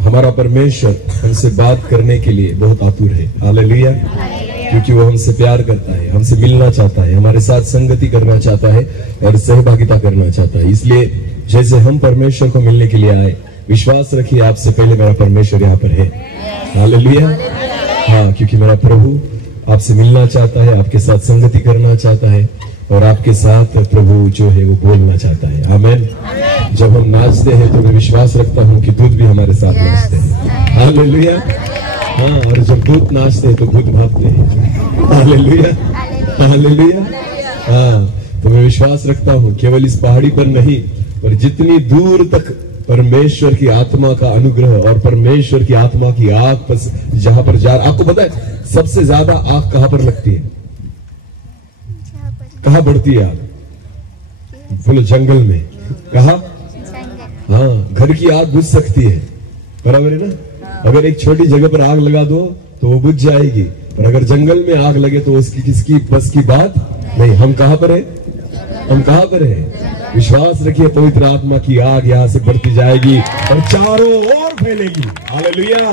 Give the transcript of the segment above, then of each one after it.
हमारा परमेश्वर हमसे बात करने के लिए बहुत आतुर है। हालेलुया। क्योंकि वो हमसे प्यार करता है, हमसे मिलना चाहता है, हमारे साथ संगति करना चाहता है और सहभागिता करना चाहता है। इसलिए जैसे हम परमेश्वर को मिलने के लिए आए, विश्वास रखिए आपसे पहले मेरा परमेश्वर यहाँ पर है। हालेलुया। हाँ, क्योंकि मेरा प्रभु आपसे मिलना चाहता है, आपके साथ संगति करना चाहता है और आपके साथ प्रभु जो है वो बोलना चाहता है। आमीन। जब हम नाचते हैं तो मैं विश्वास रखता हूँ कि दूत भी हमारे साथ नाचते हैं। हालेलुया। हाँ, और जब दूत नाचते हैं तो भूत भागते हैं। हालेलुया। हालेलुया। हाँ, तो मैं विश्वास रखता हूँ केवल इस पहाड़ी पर नहीं, पर जितनी दूर तक परमेश्वर की आत्मा का अनुग्रह और परमेश्वर की आत्मा की आग जहां पर जा, आपको पता है सबसे ज्यादा आग कहां पर लगती है, कहां बढ़ती है आग? बोलो जंगल में। कहा? हाँ, घर की आग बुझ सकती है, बराबर है ना। अगर एक छोटी जगह पर आग लगा दो तो वो बुझ जाएगी, पर अगर जंगल में आग लगे तो उसकी किसकी बस की बात नहीं। हम कहां पर है? हम कहां पर है? विश्वास रखिए पवित्र आत्मा की आग यहां से बढ़ती जाएगी और चारों ओर फैलेगी। हालेलुया।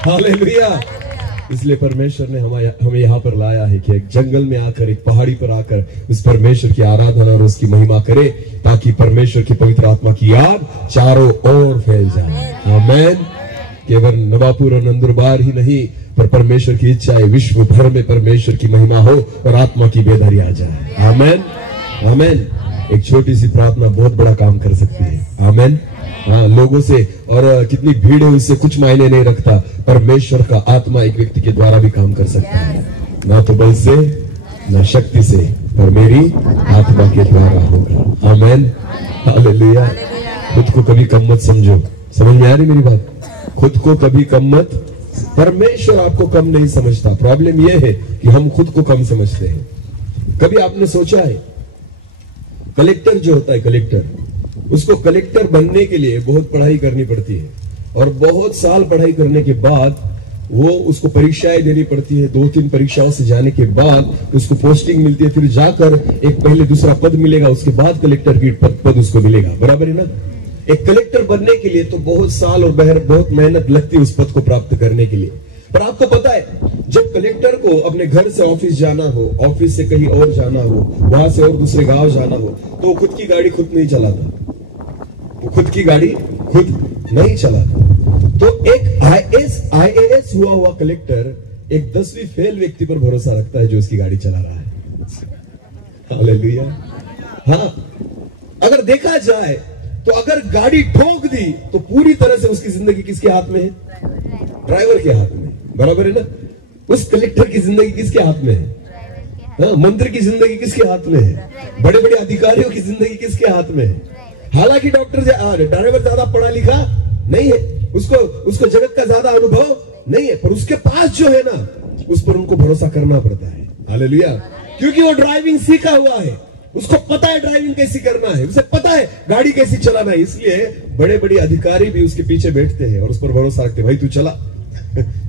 हालेलुया। इसलिए परमेश्वर ने हमें यहाँ पर लाया है कि एक जंगल में आकर, एक पहाड़ी पर आकर उस परमेश्वर की आराधना और उसकी महिमा करे, ताकि परमेश्वर की पवित्र आत्मा की आग चारों ओर फैल जाए। आमीन। केवल नवापुर और नंदुरबार ही नहीं, पर परमेश्वर की इच्छा है विश्व भर में परमेश्वर की महिमा हो और आत्मा की बेदारी आ जाए। आमीन। आमीन। एक छोटी सी प्रार्थना बहुत बड़ा काम कर सकती है। आमीन। हाँ, लोगों से और कितनी भीड़ है उससे कुछ मायने नहीं रखता, परमेश्वर का आत्मा एक व्यक्ति के द्वारा भी काम कर सकता है। ना तो बल से ना शक्ति से, पर मेरी आत्मा के द्वारा होगा। आमीन। हालेलुया। खुद को कभी कम मत समझो। समझ में आ रही मेरी बात? खुद को कभी कम मत, परमेश्वर आपको कम नहीं समझता। प्रॉब्लम यह है कि हम खुद को कम समझते हैं। कभी आपने सोचा है कलेक्टर जो होता है, कलेक्टर, उसको कलेक्टर बनने के लिए बहुत पढ़ाई करनी पड़ती है और बहुत साल पढ़ाई करने के बाद वो उसको परीक्षाएं देनी पड़ती है। 2-3 परीक्षाओं से जाने के बाद उसको पोस्टिंग मिलती है, फिर जाकर एक पहले दूसरा पद मिलेगा, उसके बाद कलेक्टर की पद उसको मिलेगा। बराबर है ना? एक कलेक्टर बनने के लिए तो बहुत साल और बहुत मेहनत लगती है उस पद को प्राप्त करने के लिए। पर आपको पता है, जब कलेक्टर को अपने घर से ऑफिस जाना हो, ऑफिस से कहीं और जाना हो, वहां से और दूसरे गांव जाना हो, तो खुद की गाड़ी खुद नहीं चलाता। वो खुद की गाड़ी खुद नहीं चलाता। तो एक IAS हुआ हुआ कलेक्टर एक 10वीं फेल व्यक्ति पर भरोसा रखता है जो उसकी गाड़ी चला रहा है। हालेलुया। हाँ, अगर देखा जाए तो अगर गाड़ी ठोक दी तो पूरी तरह से उसकी जिंदगी किसके हाथ में है? ड्राइवर के हाथ में। बराबर है ना? उस कलेक्टर की जिंदगी किसके हाथ में है? हाँ, मंत्री की जिंदगी किसके हाथ में है? बड़े बड़े अधिकारियों की जिंदगी किसके हाथ में है? हालांकि ड्राइवर ज्यादा पढ़ा लिखा नहीं है, उसको जगत का ज्यादा अनुभव नहीं है, पर उसके पास जो है ना, उस पर उनको भरोसा करना पड़ता है। हालेलुया। क्योंकि वो ड्राइविंग सीखा हुआ है, उसको पता है ड्राइविंग कैसी करना है, उसे पता है गाड़ी कैसी चलाना है। इसलिए बड़े बड़े अधिकारी भी उसके पीछे बैठते हैं और उस पर भरोसा रखते हैं, भाई तू चला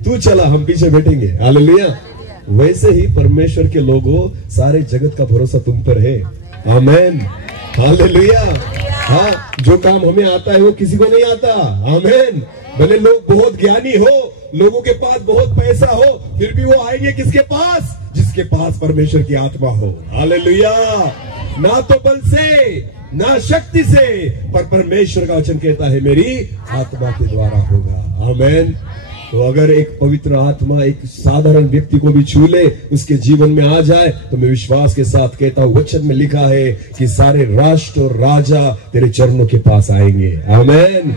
तू चला, हम पीछे बैठेंगे। हालेलुया। वैसे ही परमेश्वर के लोगों, सारे जगत का भरोसा तुम पर है। आमीन। हालेलुया। हाँ, जो काम हमें आता है वो किसी को नहीं आता। आमीन। भले लोग बहुत ज्ञानी हो, लोगों के पास बहुत पैसा हो, फिर भी वो आएंगे किसके पास? जिसके पास परमेश्वर की आत्मा हो। हालेलुया। ना तो बल से ना शक्ति से, पर परमेश्वर का वचन कहता है मेरी आत्मा के द्वारा होगा। आमीन। तो अगर एक पवित्र आत्मा एक साधारण व्यक्ति को भी छू ले, उसके जीवन में आ जाए, तो मैं विश्वास के साथ कहता हूं, वचन में लिखा है कि सारे राष्ट्र और राजा तेरे चरणों के पास आएंगे। आमीन।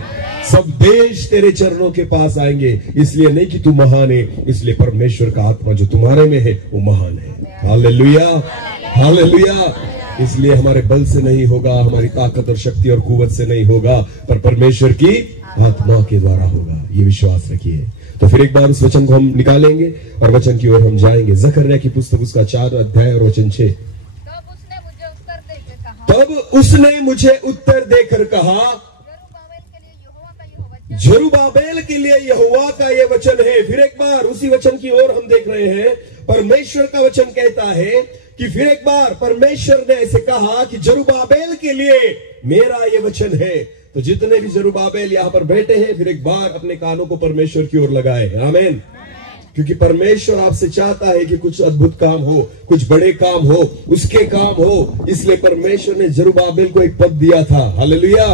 सब देश तेरे चरणों के पास आएंगे। इसलिए नहीं कि तू महान है, इसलिए परमेश्वर का आत्मा जो तुम्हारे में है वो महान है। हालेलुया। हालेलुया। इसलिए हमारे बल से नहीं होगा, हमारी ताकत और शक्ति और कुवत से नहीं होगा, पर परमेश्वर की आत्मा के द्वारा होगा। ये विश्वास रखिए। तो फिर एक बार उस वचन को हम निकालेंगे और वचन की ओर हम जाएंगे। जकर्याह की पुस्तक उसका 4 अध्याय और वचन 6। तब उसने मुझे उत्तर देकर कहा, जरुब्बाबेल के लिए यहोवा का ये वचन है। फिर एक बार उसी वचन की ओर हम देख रहे हैं। परमेश्वर का वचन कहता है कि फिर एक बार परमेश्वर ने ऐसे कहा कि जरुब्बाबेल के लिए मेरा ये वचन है। तो जितने भी जरुब्बाबेल यहाँ पर बैठे हैं, फिर एक बार अपने कानों को परमेश्वर की ओर लगाए। आमीन। क्योंकि परमेश्वर आपसे चाहता है कि कुछ अद्भुत काम हो, कुछ बड़े काम हो, उसके काम हो। इसलिए परमेश्वर ने जरुब्बाबेल को एक पद दिया था। हालेलुया।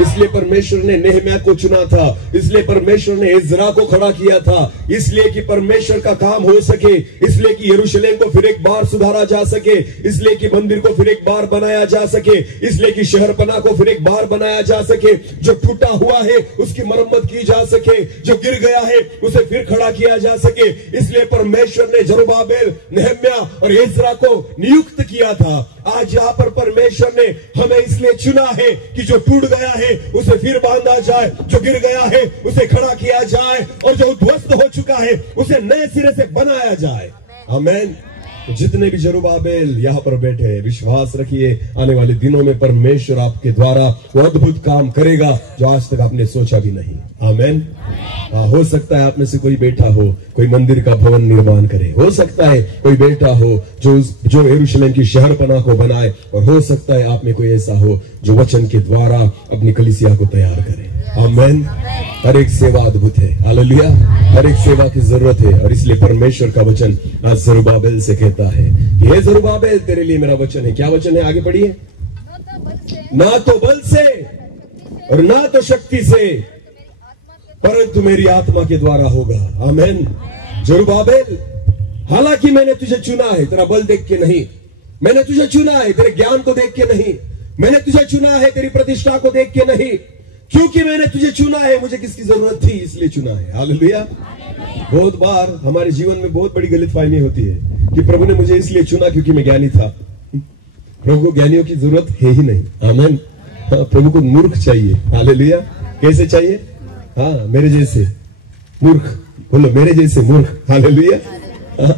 इसलिए परमेश्वर ने नेहम्याह को चुना था, इसलिए परमेश्वर ने इज़रा को खड़ा किया था, इसलिए कि परमेश्वर का काम हो सके, इसलिए कि यरूशलेम को फिर एक बार सुधारा जा सके, इसलिए कि मंदिर को फिर एक बार बनाया जा सके, इसलिए कि शहरपना को फिर एक बार बनाया जा सके, जो टूटा हुआ है उसकी मरम्मत की जा सके, जो गिर गया है उसे फिर खड़ा किया जा सके। इसलिए परमेश्वर ने जरुब्बाबेल, नेहम्याह और इज़रा को नियुक्त किया था। आज यहाँ पर परमेश्वर ने हमें इसलिए चुना है कि जो टूट गया है उसे फिर बांधा जाए, जो गिर गया है उसे खड़ा किया जाए, और जो उद्ध्वस्त हो चुका है उसे नए सिरे से बनाया जाए। आमीन। जितने भी जरुब्बाबेल यहाँ पर बैठे हैं, विश्वास रखिए आने वाले दिनों में परमेश्वर आपके द्वारा वो अद्भुत काम करेगा जो आज तक आपने सोचा भी नहीं। आमीन। हो सकता है आप में से कोई बेटा हो, कोई मंदिर का भवन निर्माण करे, हो सकता है कोई बेटा हो जो यरूशलेम की शहरपना को बनाए, और हो सकता है आप में कोई ऐसा हो जो वचन के द्वारा अपनी कलीसिया को तैयार करे। आमीन। हर एक सेवा अद्भुत है। हालेलुया। हर एक सेवा की जरूरत है, और इसलिए परमेश्वर का वचन आज जरुब्बाबेल से कहता है कि हे जरुब्बाबेल, तेरे लिए मेरा वचन है। क्या वचन है? आगे पढ़िए। ना तो बल से और ना तो शक्ति से, परंतु मेरी आत्मा के द्वारा होगा। आमीन। जरुब्बाबेल, हालांकि मैंने तुझे चुना है तेरा बल देख के नहीं, मैंने तुझे चुना है तेरे ज्ञान को देख के नहीं, मैंने तुझे चुना है तेरी प्रतिष्ठा को देख के नहीं, क्योंकि मैंने तुझे चुना है, मुझे किसकी जरूरत थी इसलिए चुना है। हालेलुया। बहुत बार हमारे जीवन में बहुत बड़ी गलतफहमी होती है कि प्रभु ने मुझे इसलिए चुना क्योंकि मैं ज्ञानी था। प्रभु को ज्ञानियों की जरूरत है ही नहीं। आमीन। प्रभु को मूर्ख चाहिए। हालेलुया। कैसे चाहिए? हाँ, मेरे जैसे मूर्ख। बोलो, मेरे जैसे मूर्ख। हालेलुया।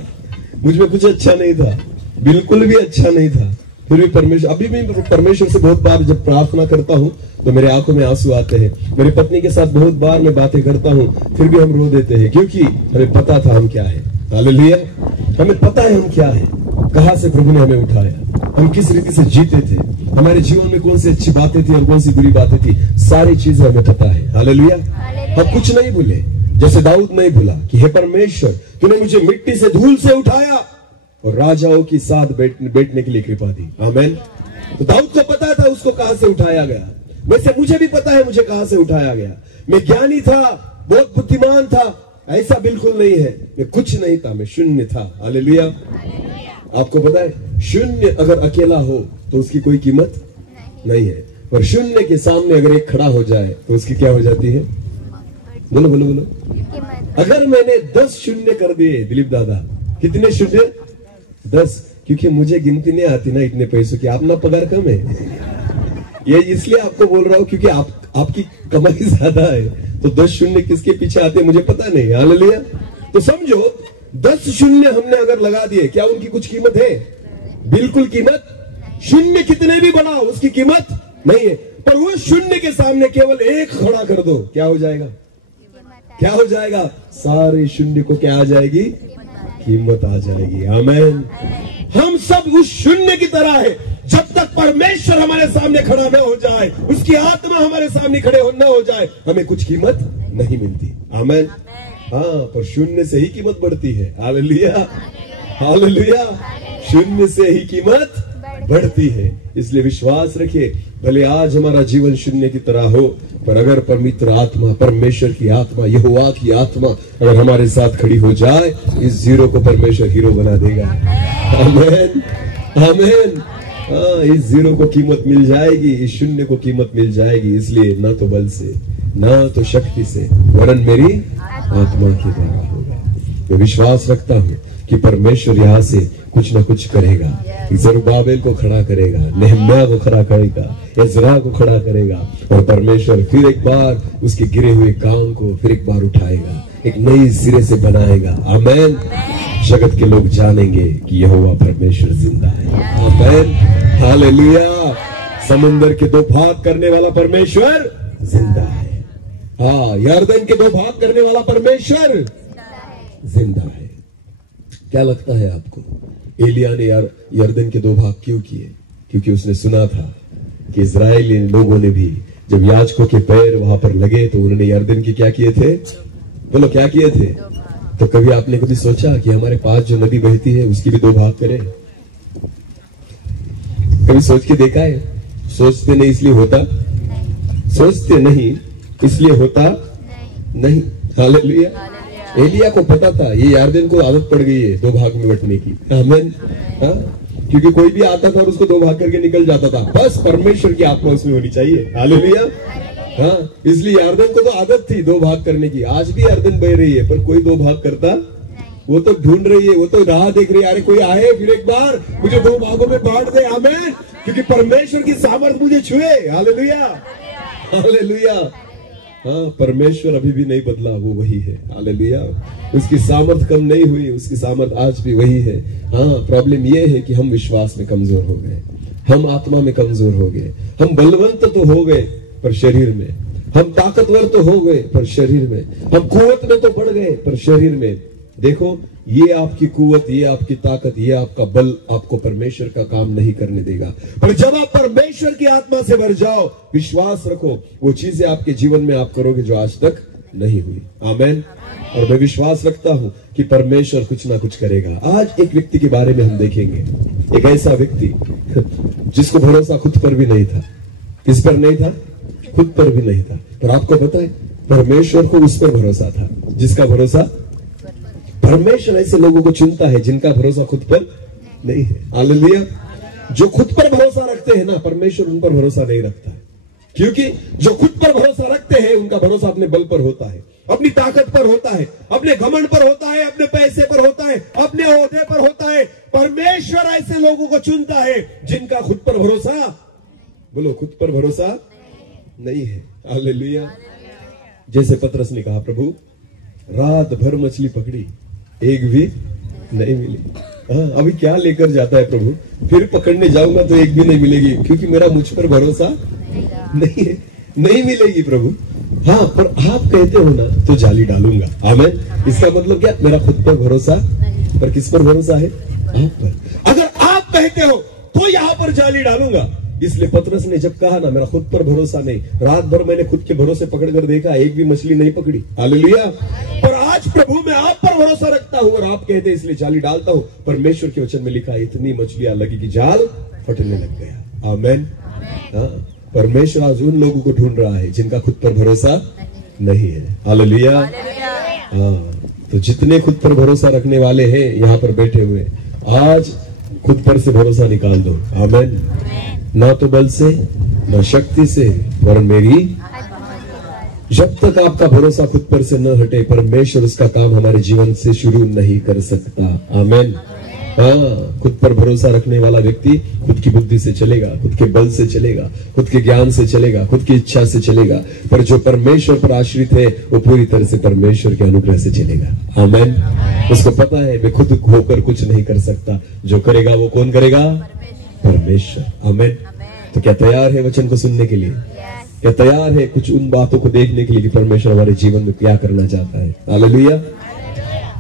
मुझ में कुछ अच्छा नहीं था, बिल्कुल भी अच्छा नहीं था, फिर भी परमेश्वर, अभी भी परमेश्वर से बहुत बार जब प्रार्थना करता हूँ तो मेरे आंखों में आंसू आते हैं। मेरी पत्नी के साथ बहुत बार मैं बातें करता हूँ, फिर भी हम रो देते हैं, क्योंकि हमें पता था हम क्या है। हालेलुया। हमें पता है हम क्या है, कहां से प्रभु ने हमें उठाया, हम किस रीति से जीते थे, हमारे जीवन में कौन सी अच्छी बातें थी और कौन सी बुरी बातें थी, सारी चीजें हमें पता है। हालेलुया। हम कुछ नहीं भूले, जैसे दाऊद नहीं भूला कि हे परमेश्वर, तूने मुझे मिट्टी से, धूल से उठाया और राजाओं की साथ बैठने के लिए कृपा दी। आमीन। तो दाऊद को पता था उसको कहां से उठाया गया, वैसे मुझे भी पता है मुझे कहां से उठाया गया। मैं ज्ञानी था, बहुत बुद्धिमान था, ऐसा बिल्कुल नहीं है। मैं कुछ नहीं था, मैं शून्य था। हालेलुया। आपको पता है, शून्य अगर अकेला हो तो उसकी कोई कीमत नहीं है, पर शून्य के सामने अगर एक खड़ा हो जाए तो उसकी क्या हो जाती है? बोलो बोलो बोलो। अगर मैंने 10 शून्य कर दिए, दिलीप दादा, कितने शून्य? 10। क्योंकि मुझे गिनती नहीं आती ना इतने पैसों की, अपना पगार कम है। ये इसलिए आपको बोल रहा हूं क्योंकि आपकी कमाई ज्यादा है, तो 10 शून्य किसके पीछे आते मुझे पता नहीं। हालेलुया। तो समझो 10 शून्य हमने अगर लगा दिए, क्या उनकी कुछ कीमत है? बिल्कुल कीमत। शून्य कितने भी बनाओ उसकी कीमत नहीं है, पर वो शून्य के सामने केवल एक खड़ा कर दो, क्या हो जाएगा? क्या हो जाएगा? सारे शून्य को क्या आ जाएगी? कीमत आ जाएगी। आमीन। हम सब उस शून्य की तरह है, जब तक परमेश्वर हमारे सामने खड़ा न हो जाए, उसकी आत्मा हमारे सामने खड़े न हो जाए, हमें कुछ कीमत नहीं मिलती। आमीन। हाँ, पर शून्य से ही कीमत बढ़ती है। हालेलुया। हालेलुया। शून्य से ही कीमत बढ़ती है। इसलिए विश्वास रखिए, भले आज हमारा जीवन शून्य की तरह हो, पर अगर पवित्र आत्मा, परमेश्वर की आत्मा, यहोवा की आत्मा अगर हमारे साथ खड़ी हो जाए, इस जीरो को परमेश्वर हीरो बना देगा। आमीन। आमीन। इस जीरो को कीमत मिल जाएगी, इस शून्य को कीमत मिल जाएगी। इसलिए ना तो बल से, ना तो शक्ति से, वरन मेरी आत्मा के द्वारा होगा। मैं विश्वास रखता हूँ कि परमेश्वर यहाँ से कुछ ना कुछ करेगा। जरुब्बाबेल को खड़ा करेगा, नेहम्याह को खड़ा करेगा, इज़रा को खड़ा करेगा, और परमेश्वर फिर एक बार उसके गिरे हुए काम को फिर एक बार उठाएगा, एक नई सिरे से बनाएगा। आमीन। जगत के लोग जानेंगे कि यहोवा परमेश्वर जिंदा है। आमीन। हालेलुया। समुंदर के 2 भाग करने वाला परमेश्वर जिंदा है। हाँ, यरदन के 2 भाग करने वाला परमेश्वर जिंदा है। क्या लगता है आपको, एलिया ने यरदन के 2 भाग क्यों किए? क्योंकि उसने सुना था कि इजरायली लोगों ने भी जब याजकों के पैर वहां पर लगे तो उन्होंने यरदन के क्या किए थे? बोलो क्या किए थे? तो कभी आपने कभी सोचा कि हमारे पास जो नदी बहती है उसकी भी 2 भाग करें? कभी सोच के देखा है? सोचते नहीं इसलिए होता, सोचते नहीं इसलिए होता नहीं। हालेलुया। एलिया को पता था ये यरदन को आदत पड़ गई है 2 भाग में बंटने की। आमीन। हाँ, क्योंकि कोई भी आता था और उसको 2 भाग करके निकल जाता था। बस परमेश्वर की आत्मा उसमें होनी चाहिए। हालेलुया। हाँ, इसलिए यरदन को तो आदत थी 2 भाग करने की। आज भी यरदन बह रही है पर कोई 2 भाग करता, वो तो ढूंढ रही है, वो तो राह देख रही है, अरे कोई आए फिर एक बार मुझे 2 भागों में बांट दे। आमीन। क्योंकि परमेश्वर की सामर्थ मुझे छुए। Hallelujah, hallelujah. हाँ, परमेश्वर अभी भी नहीं बदला, वो वही है। हालेलुया। उसकी सामर्थ कम नहीं हुई, उसकी सामर्थ आज भी वही है। हाँ, प्रॉब्लम ये है कि हम विश्वास में कमजोर हो गए, हम आत्मा में कमजोर हो गए, हम बलवंत तो हो गए पर शरीर में, हम ताकतवर तो हो गए पर शरीर में, हम कुवत में तो बढ़ गए पर शरीर में। देखो, ये आपकी कुवत, ये आपकी ताकत, ये आपका बल आपको परमेश्वर का काम नहीं करने देगा। पर जब आप परमेश्वर की आत्मा से भर जाओ, विश्वास रखो, वो चीजें आपके जीवन में आप करोगे जो आज तक नहीं हुई। आमीन। और मैं विश्वास रखता हूं कि परमेश्वर कुछ ना कुछ करेगा। आज एक व्यक्ति के बारे में हम देखेंगे, एक ऐसा व्यक्ति जिसको भरोसा खुद पर भी नहीं था। किस पर नहीं था? खुद पर भी नहीं था। पर आपको पता है, परमेश्वर को उस पर भरोसा था जिसका भरोसा, परमेश्वर ऐसे लोगों को चुनता है जिनका भरोसा खुद पर नहीं है। हालेलुया। जो खुद पर भरोसा रखते हैं ना, परमेश्वर उन पर भरोसा नहीं रखता है। क्योंकि जो खुद पर भरोसा रखते हैं उनका भरोसा अपने बल पर होता है, अपनी ताकत पर होता है, अपने घमंड पर होता है, अपने पैसे पर होता है, अपने ओहदे पर होता है। परमेश्वर ऐसे लोगों को चुनता है जिनका खुद पर भरोसा, बोलो खुद पर भरोसा नहीं है। हालेलुया। जैसे पतरस ने कहा, प्रभु रात भर मछली पकड़ी, एक भी नहीं मिली। हाँ, अभी क्या लेकर जाता है प्रभु? फिर पकड़ने जाऊंगा तो एक भी नहीं मिलेगी, क्योंकि मेरा मुझ पर भरोसा नहीं है, नहीं मिलेगी प्रभु। हाँ, पर आप कहते हो ना तो जाली डालूंगा। आमीन। इसका मतलब क्या? मेरा खुद पर भरोसा, पर किस पर भरोसा है? आप पर। अगर आप कहते हो तो यहां पर जाली डालूंगा। इसलिए पतरस ने जब कहा ना, मेरा खुद पर भरोसा नहीं, रात भर मैंने खुद के भरोसे पकड़ कर देखा, एक भी मछली नहीं पकड़ी। हालेलुया। पर आज प्रभु मैं आप पर भरोसा रखता हूं और आप कहते हैं इसलिए जाली डालता हूं। परमेश्वर के वचन में लिखा है, इतनी मछलियां लगी कि जाल फटने लग गया। आमीन। हाँ, परमेश्वर आज उन लोगों को ढूंढ रहा है जिनका खुद पर भरोसा नहीं है। हालेलुया। हाँ, तो जितने खुद पर भरोसा रखने वाले हैं यहाँ पर बैठे हुए, आज खुद पर से भरोसा निकाल दो। आमीन। ना तो बल से, ना शक्ति से, पर मेरी, जब तक आपका भरोसा खुद पर से न हटे, परमेश्वर उसका काम हमारे जीवन से शुरू नहीं कर सकता। आमीन। हाँ, खुद पर भरोसा रखने वाला व्यक्ति खुद की बुद्धि से चलेगा, खुद के बल से चलेगा, खुद के ज्ञान से चलेगा, खुद की इच्छा से चलेगा। पर जो परमेश्वर पर आश्रित है वो पूरी तरह से परमेश्वर के अनुग्रह से चलेगा। आमीन। उसको पता है मैं खुद होकर कुछ नहीं कर सकता, जो करेगा वो कौन करेगा? परमेश्वर। आमीन। तो क्या तैयार है वचन को सुनने के लिए? क्या तैयार है कुछ उन बातों को देखने के लिए कि परमेश्वर हमारे जीवन में क्या करना चाहता है? हालेलुया।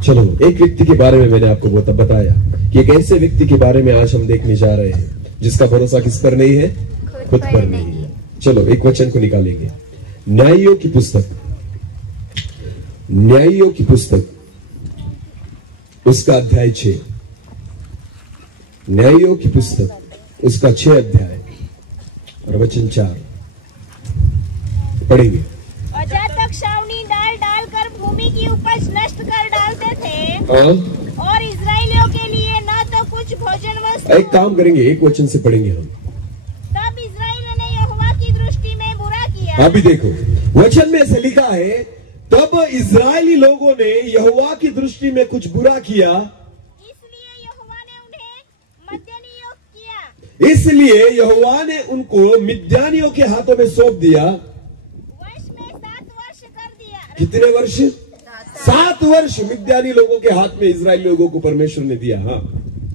चलो, एक व्यक्ति के बारे में मैंने आपको बताया कि एक ऐसे व्यक्ति के बारे में आज हम देखने जा रहे हैं जिसका भरोसा किस पर नहीं है? खुद पर नहीं है। चलो एक वचन को निकालेंगे, न्यायियों की पुस्तक, न्यायियों की पुस्तक उसका अध्याय 6, न्यायियों की पुस्तक उसका 6 अध्याय और वचन 4 पढ़ेंगे। और जब तक छावनी डाल डाल कर भूमि की उपज नष्ट कर डालते थे, और इजराइलियों के लिए न तो कुछ भोजन वस्तु। एक काम करेंगे, एक वचन से पढ़ेंगे हम। तब इजराइल ने यहोवा की दृष्टि में बुरा किया। अभी देखो वचन में ऐसे लिखा है, तब इजरायली लोगों ने यहोवा की दृष्टि में कुछ बुरा किया, इसलिए यहोवा ने उन्हें मद्यानियों किया। इसलिए यहोवा ने उनको मिद्यानियों के हाथों में सौंप दिया। वर्ष में 7 वर्ष कर दिया। कितने वर्ष? 7 वर्ष मिद्यानी लोगों के हाथ में इजरायली लोगों को परमेश्वर ने दिया। हाँ,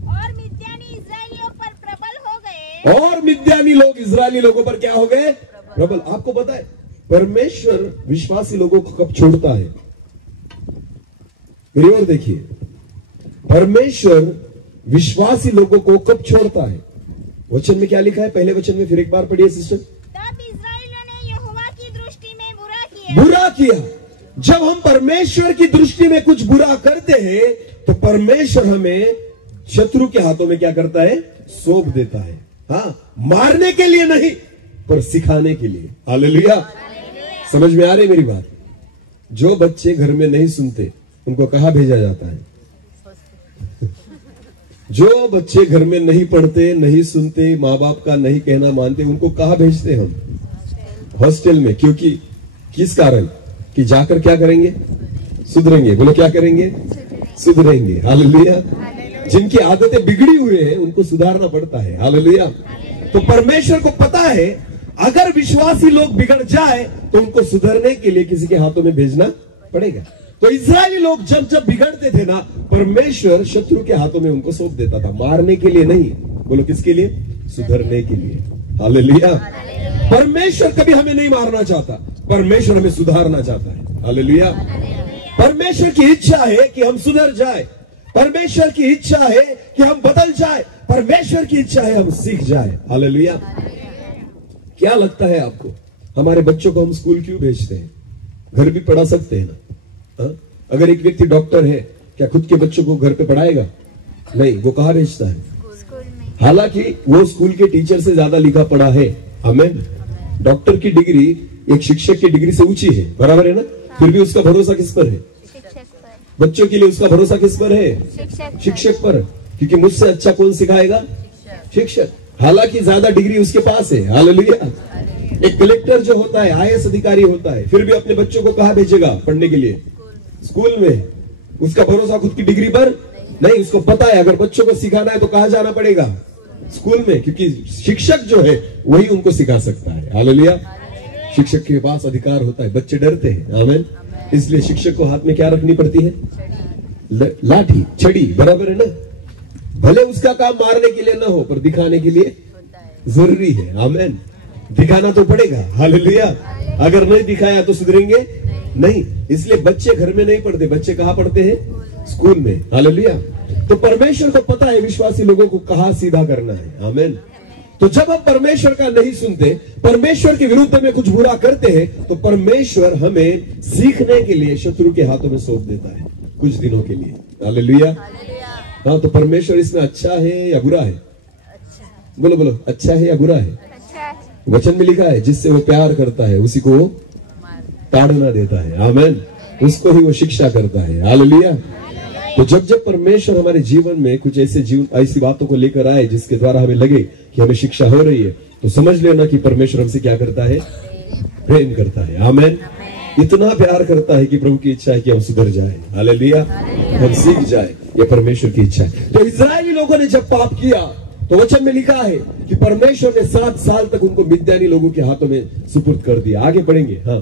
और मिद्यानी इजरायलियों पर प्रबल हो गए। और मिद्यानी लोग इजरायली लोगों पर क्या हो गए? प्रबल। आपको पता है परमेश्वर विश्वासी लोगों को कब छोड़ता है? मेरी ओर देखिए, परमेश्वर विश्वासी लोगों को कब छोड़ता है? वचन में क्या लिखा है? पहले वचन में फिर एक बार पढ़िए सिस्टर। तब इजराइल ने यहोवा किया। बुरा किया। जब हम परमेश्वर की दृष्टि में कुछ बुरा करते हैं तो परमेश्वर हमें शत्रु के हाथों में क्या करता है? सौंप देता है। हाँ, मारने के लिए नहीं पर सिखाने के लिए। हालेलुया। समझ में आ रही मेरी बात? जो बच्चे घर में नहीं सुनते उनको कहाँ भेजा जाता है? जो बच्चे घर में नहीं पढ़ते, नहीं सुनते, माँ बाप का नहीं कहना मानते, उनको कहाँ भेजते हम? हॉस्टल में। क्योंकि किस कारण? कि जाकर क्या करेंगे? सुधरेंगे। बोलो क्या करेंगे? सुधरेंगे। हालेलुया। जिनकी आदतें बिगड़ी हुई है उनको सुधारना पड़ता है। हालेलुया। तो परमेश्वर को पता है अगर विश्वासी लोग बिगड़ जाए तो उनको सुधरने के लिए किसी के हाथों में भेजना पड़ेगा। तो इजरायली लोग जब जब बिगड़ते थे ना, परमेश्वर शत्रु के हाथों में उनको सौंप देता था। मारने के लिए नहीं। बोलो किसके लिए? सुधरने के लिए। हालेलुया। परमेश्वर कभी हमें नहीं मारना चाहता, परमेश्वर हमें सुधारना चाहता है। हालेलुया। परमेश्वर की इच्छा है कि हम सुधर जाए, परमेश्वर की इच्छा है कि हम बदल जाए, परमेश्वर की इच्छा है हम सीख जाए। हालेलुया। क्या लगता है आपको हमारे बच्चों को हम स्कूल क्यों भेजते हैं? घर भी पढ़ा सकते हैं ना? हा? अगर एक व्यक्ति डॉक्टर है, क्या खुद के बच्चों को घर पे पढ़ाएगा? नहीं, वो कहाँ भेजता है? हालांकि वो स्कूल के टीचर से ज्यादा लिखा पढ़ा है। आमीन। डॉक्टर की डिग्री एक शिक्षक की डिग्री से ऊंची है, बराबर है ना? फिर भी उसका भरोसा किस पर है? बच्चों के लिए उसका भरोसा किस पर है? शिक्षक पर। क्योंकि मुझसे अच्छा कौन सिखाएगा? शिक्षक। हालांकि ज्यादा डिग्री उसके पास है। हालेलुया। एक कलेक्टर जो होता है, आईएएस अधिकारी होता है, फिर भी अपने बच्चों को कहाँ भेजेगा पढ़ने के लिए? स्कूल में। उसका भरोसा खुद की डिग्री पर नहीं। उसको पता है अगर बच्चों को सिखाना है तो कहाँ जाना पड़ेगा? स्कूल में। क्योंकि शिक्षक जो है वही उनको सिखा सकता है। हालेलुया। शिक्षक के पास अधिकार होता है। बच्चे डरते हैं। आमीन। इसलिए शिक्षक को हाथ में क्या रखनी पड़ती है? लाठी, छड़ी, बराबर है ना? भले उसका काम मारने के लिए ना हो पर दिखाने के लिए जरूरी है। आमीन। दिखाना तो पड़ेगा। हालेलुया। अगर नहीं दिखाया तो सुधरेंगे नहीं। इसलिए बच्चे घर में नहीं पढ़ते, बच्चे कहाँ पढ़ते हैं? स्कूल में। हालेलुया। तो परमेश्वर को पता है विश्वासी लोगों को कहाँ सीधा करना है। आमीन। तो जब हम परमेश्वर का नहीं सुनते, परमेश्वर के विरुद्ध में कुछ बुरा करते हैं, तो परमेश्वर हमें सीखने के लिए शत्रु के हाथों में सौंप देता है कुछ दिनों के लिए। हालेलुया। हाँ, तो परमेश्वर इसमें अच्छा है या बुरा है? बोलो बोलो, अच्छा है या बुरा है? वचन में लिखा है जिससे वो प्यार करता है उसी को ताड़ना देता है। आमीन। उसको ही वो शिक्षा करता है। हालेलुया। तो जब जब परमेश्वर हमारे जीवन में कुछ ऐसी बातों को लेकर आए जिसके द्वारा हमें लगे कि हमें शिक्षा हो रही है, तो समझ लेना कि परमेश्वर हमसे क्या करता है? प्रेम करता है। आमीन। इतना प्यार करता है कि प्रभु की इच्छा है कि हम सुधर जाए। हालेलुया। हम सीख जाए, ये परमेश्वर की इच्छा है। तो इजरायली लोगों ने जब पाप किया तो वचन में लिखा है कि परमेश्वर ने 7 साल तक उनको मिद्यानी लोगों के हाथों में सुपुर्द कर दिया। आगे पढ़ेंगे। हाँ,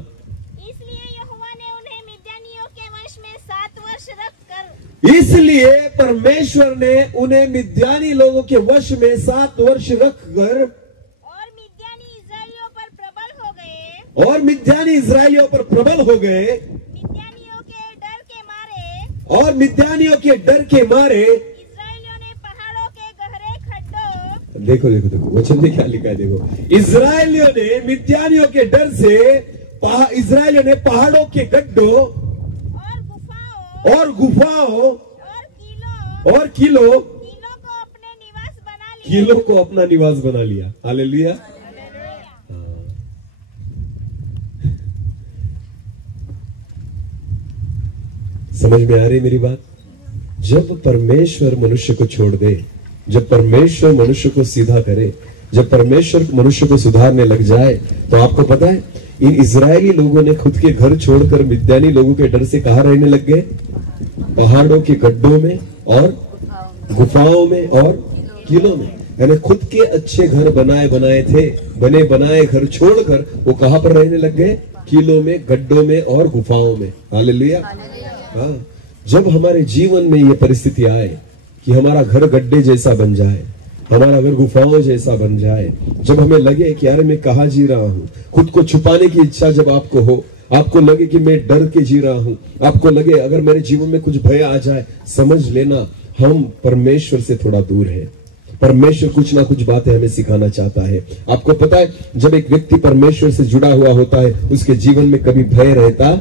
इसलिए यहोवा ने उन्हें मिद्यानियों के वश में 7 वर्ष रखकर इसलिए परमेश्वर ने उन्हें मिद्यानी लोगों के वश में 7 वर्ष रखकर और मिद्यानी इस्राएलियों पर प्रबल हो गए मिद्यानियों के डर के मारे इस्राएलियों ने पहाड़ों के गहरे खड्डों। देखो देखो देखो वचन में क्या लिखा है। देखो, इस्राएलियों ने मिद्यानियों के डर से इस्राएलियों ने पहाड़ों के गड्ढों और गुफाओं और किलों को अपना निवास बना लिया। हालेलुया। समझ में आ रही मेरी बात? जब परमेश्वर मनुष्य को छोड़ दे, जब परमेश्वर मनुष्य को सीधा करे, जब परमेश्वर मनुष्य को सुधारने लग जाए, तो आपको पता है इन इजरायली लोगों ने खुद के घर छोड़कर मिद्यानी लोगों के डर से कहां रहने लग गए? पहाड़ों के गड्ढों में और गुफाओं में और किलों में। यानी खुद के अच्छे घर बनाए थे, बने बनाए घर छोड़कर वो कहां पर रहने लग गए? किलों में, गड्ढों में और गुफाओं में। हालेलुया। हाँ, जब हमारे जीवन में ये परिस्थिति आए कि हमारा घर गड्ढे जैसा बन जाए, हमारा घर गुफाओं जैसा बन जाए, जब हमें लगे कि यार मैं कहाँ जी रहा हूँ, खुद को छुपाने की इच्छा जब आपको हो, आपको लगे कि मैं डर के जी रहा हूँ, आपको लगे अगर मेरे जीवन में कुछ भय आ जाए, समझ लेना हम परमेश्वर से थोड़ा दूर है। परमेश्वर कुछ ना कुछ बातें हमें सिखाना चाहता है। आपको पता है, जब एक व्यक्ति परमेश्वर से जुड़ा हुआ होता है, उसके जीवन में कभी भय रहता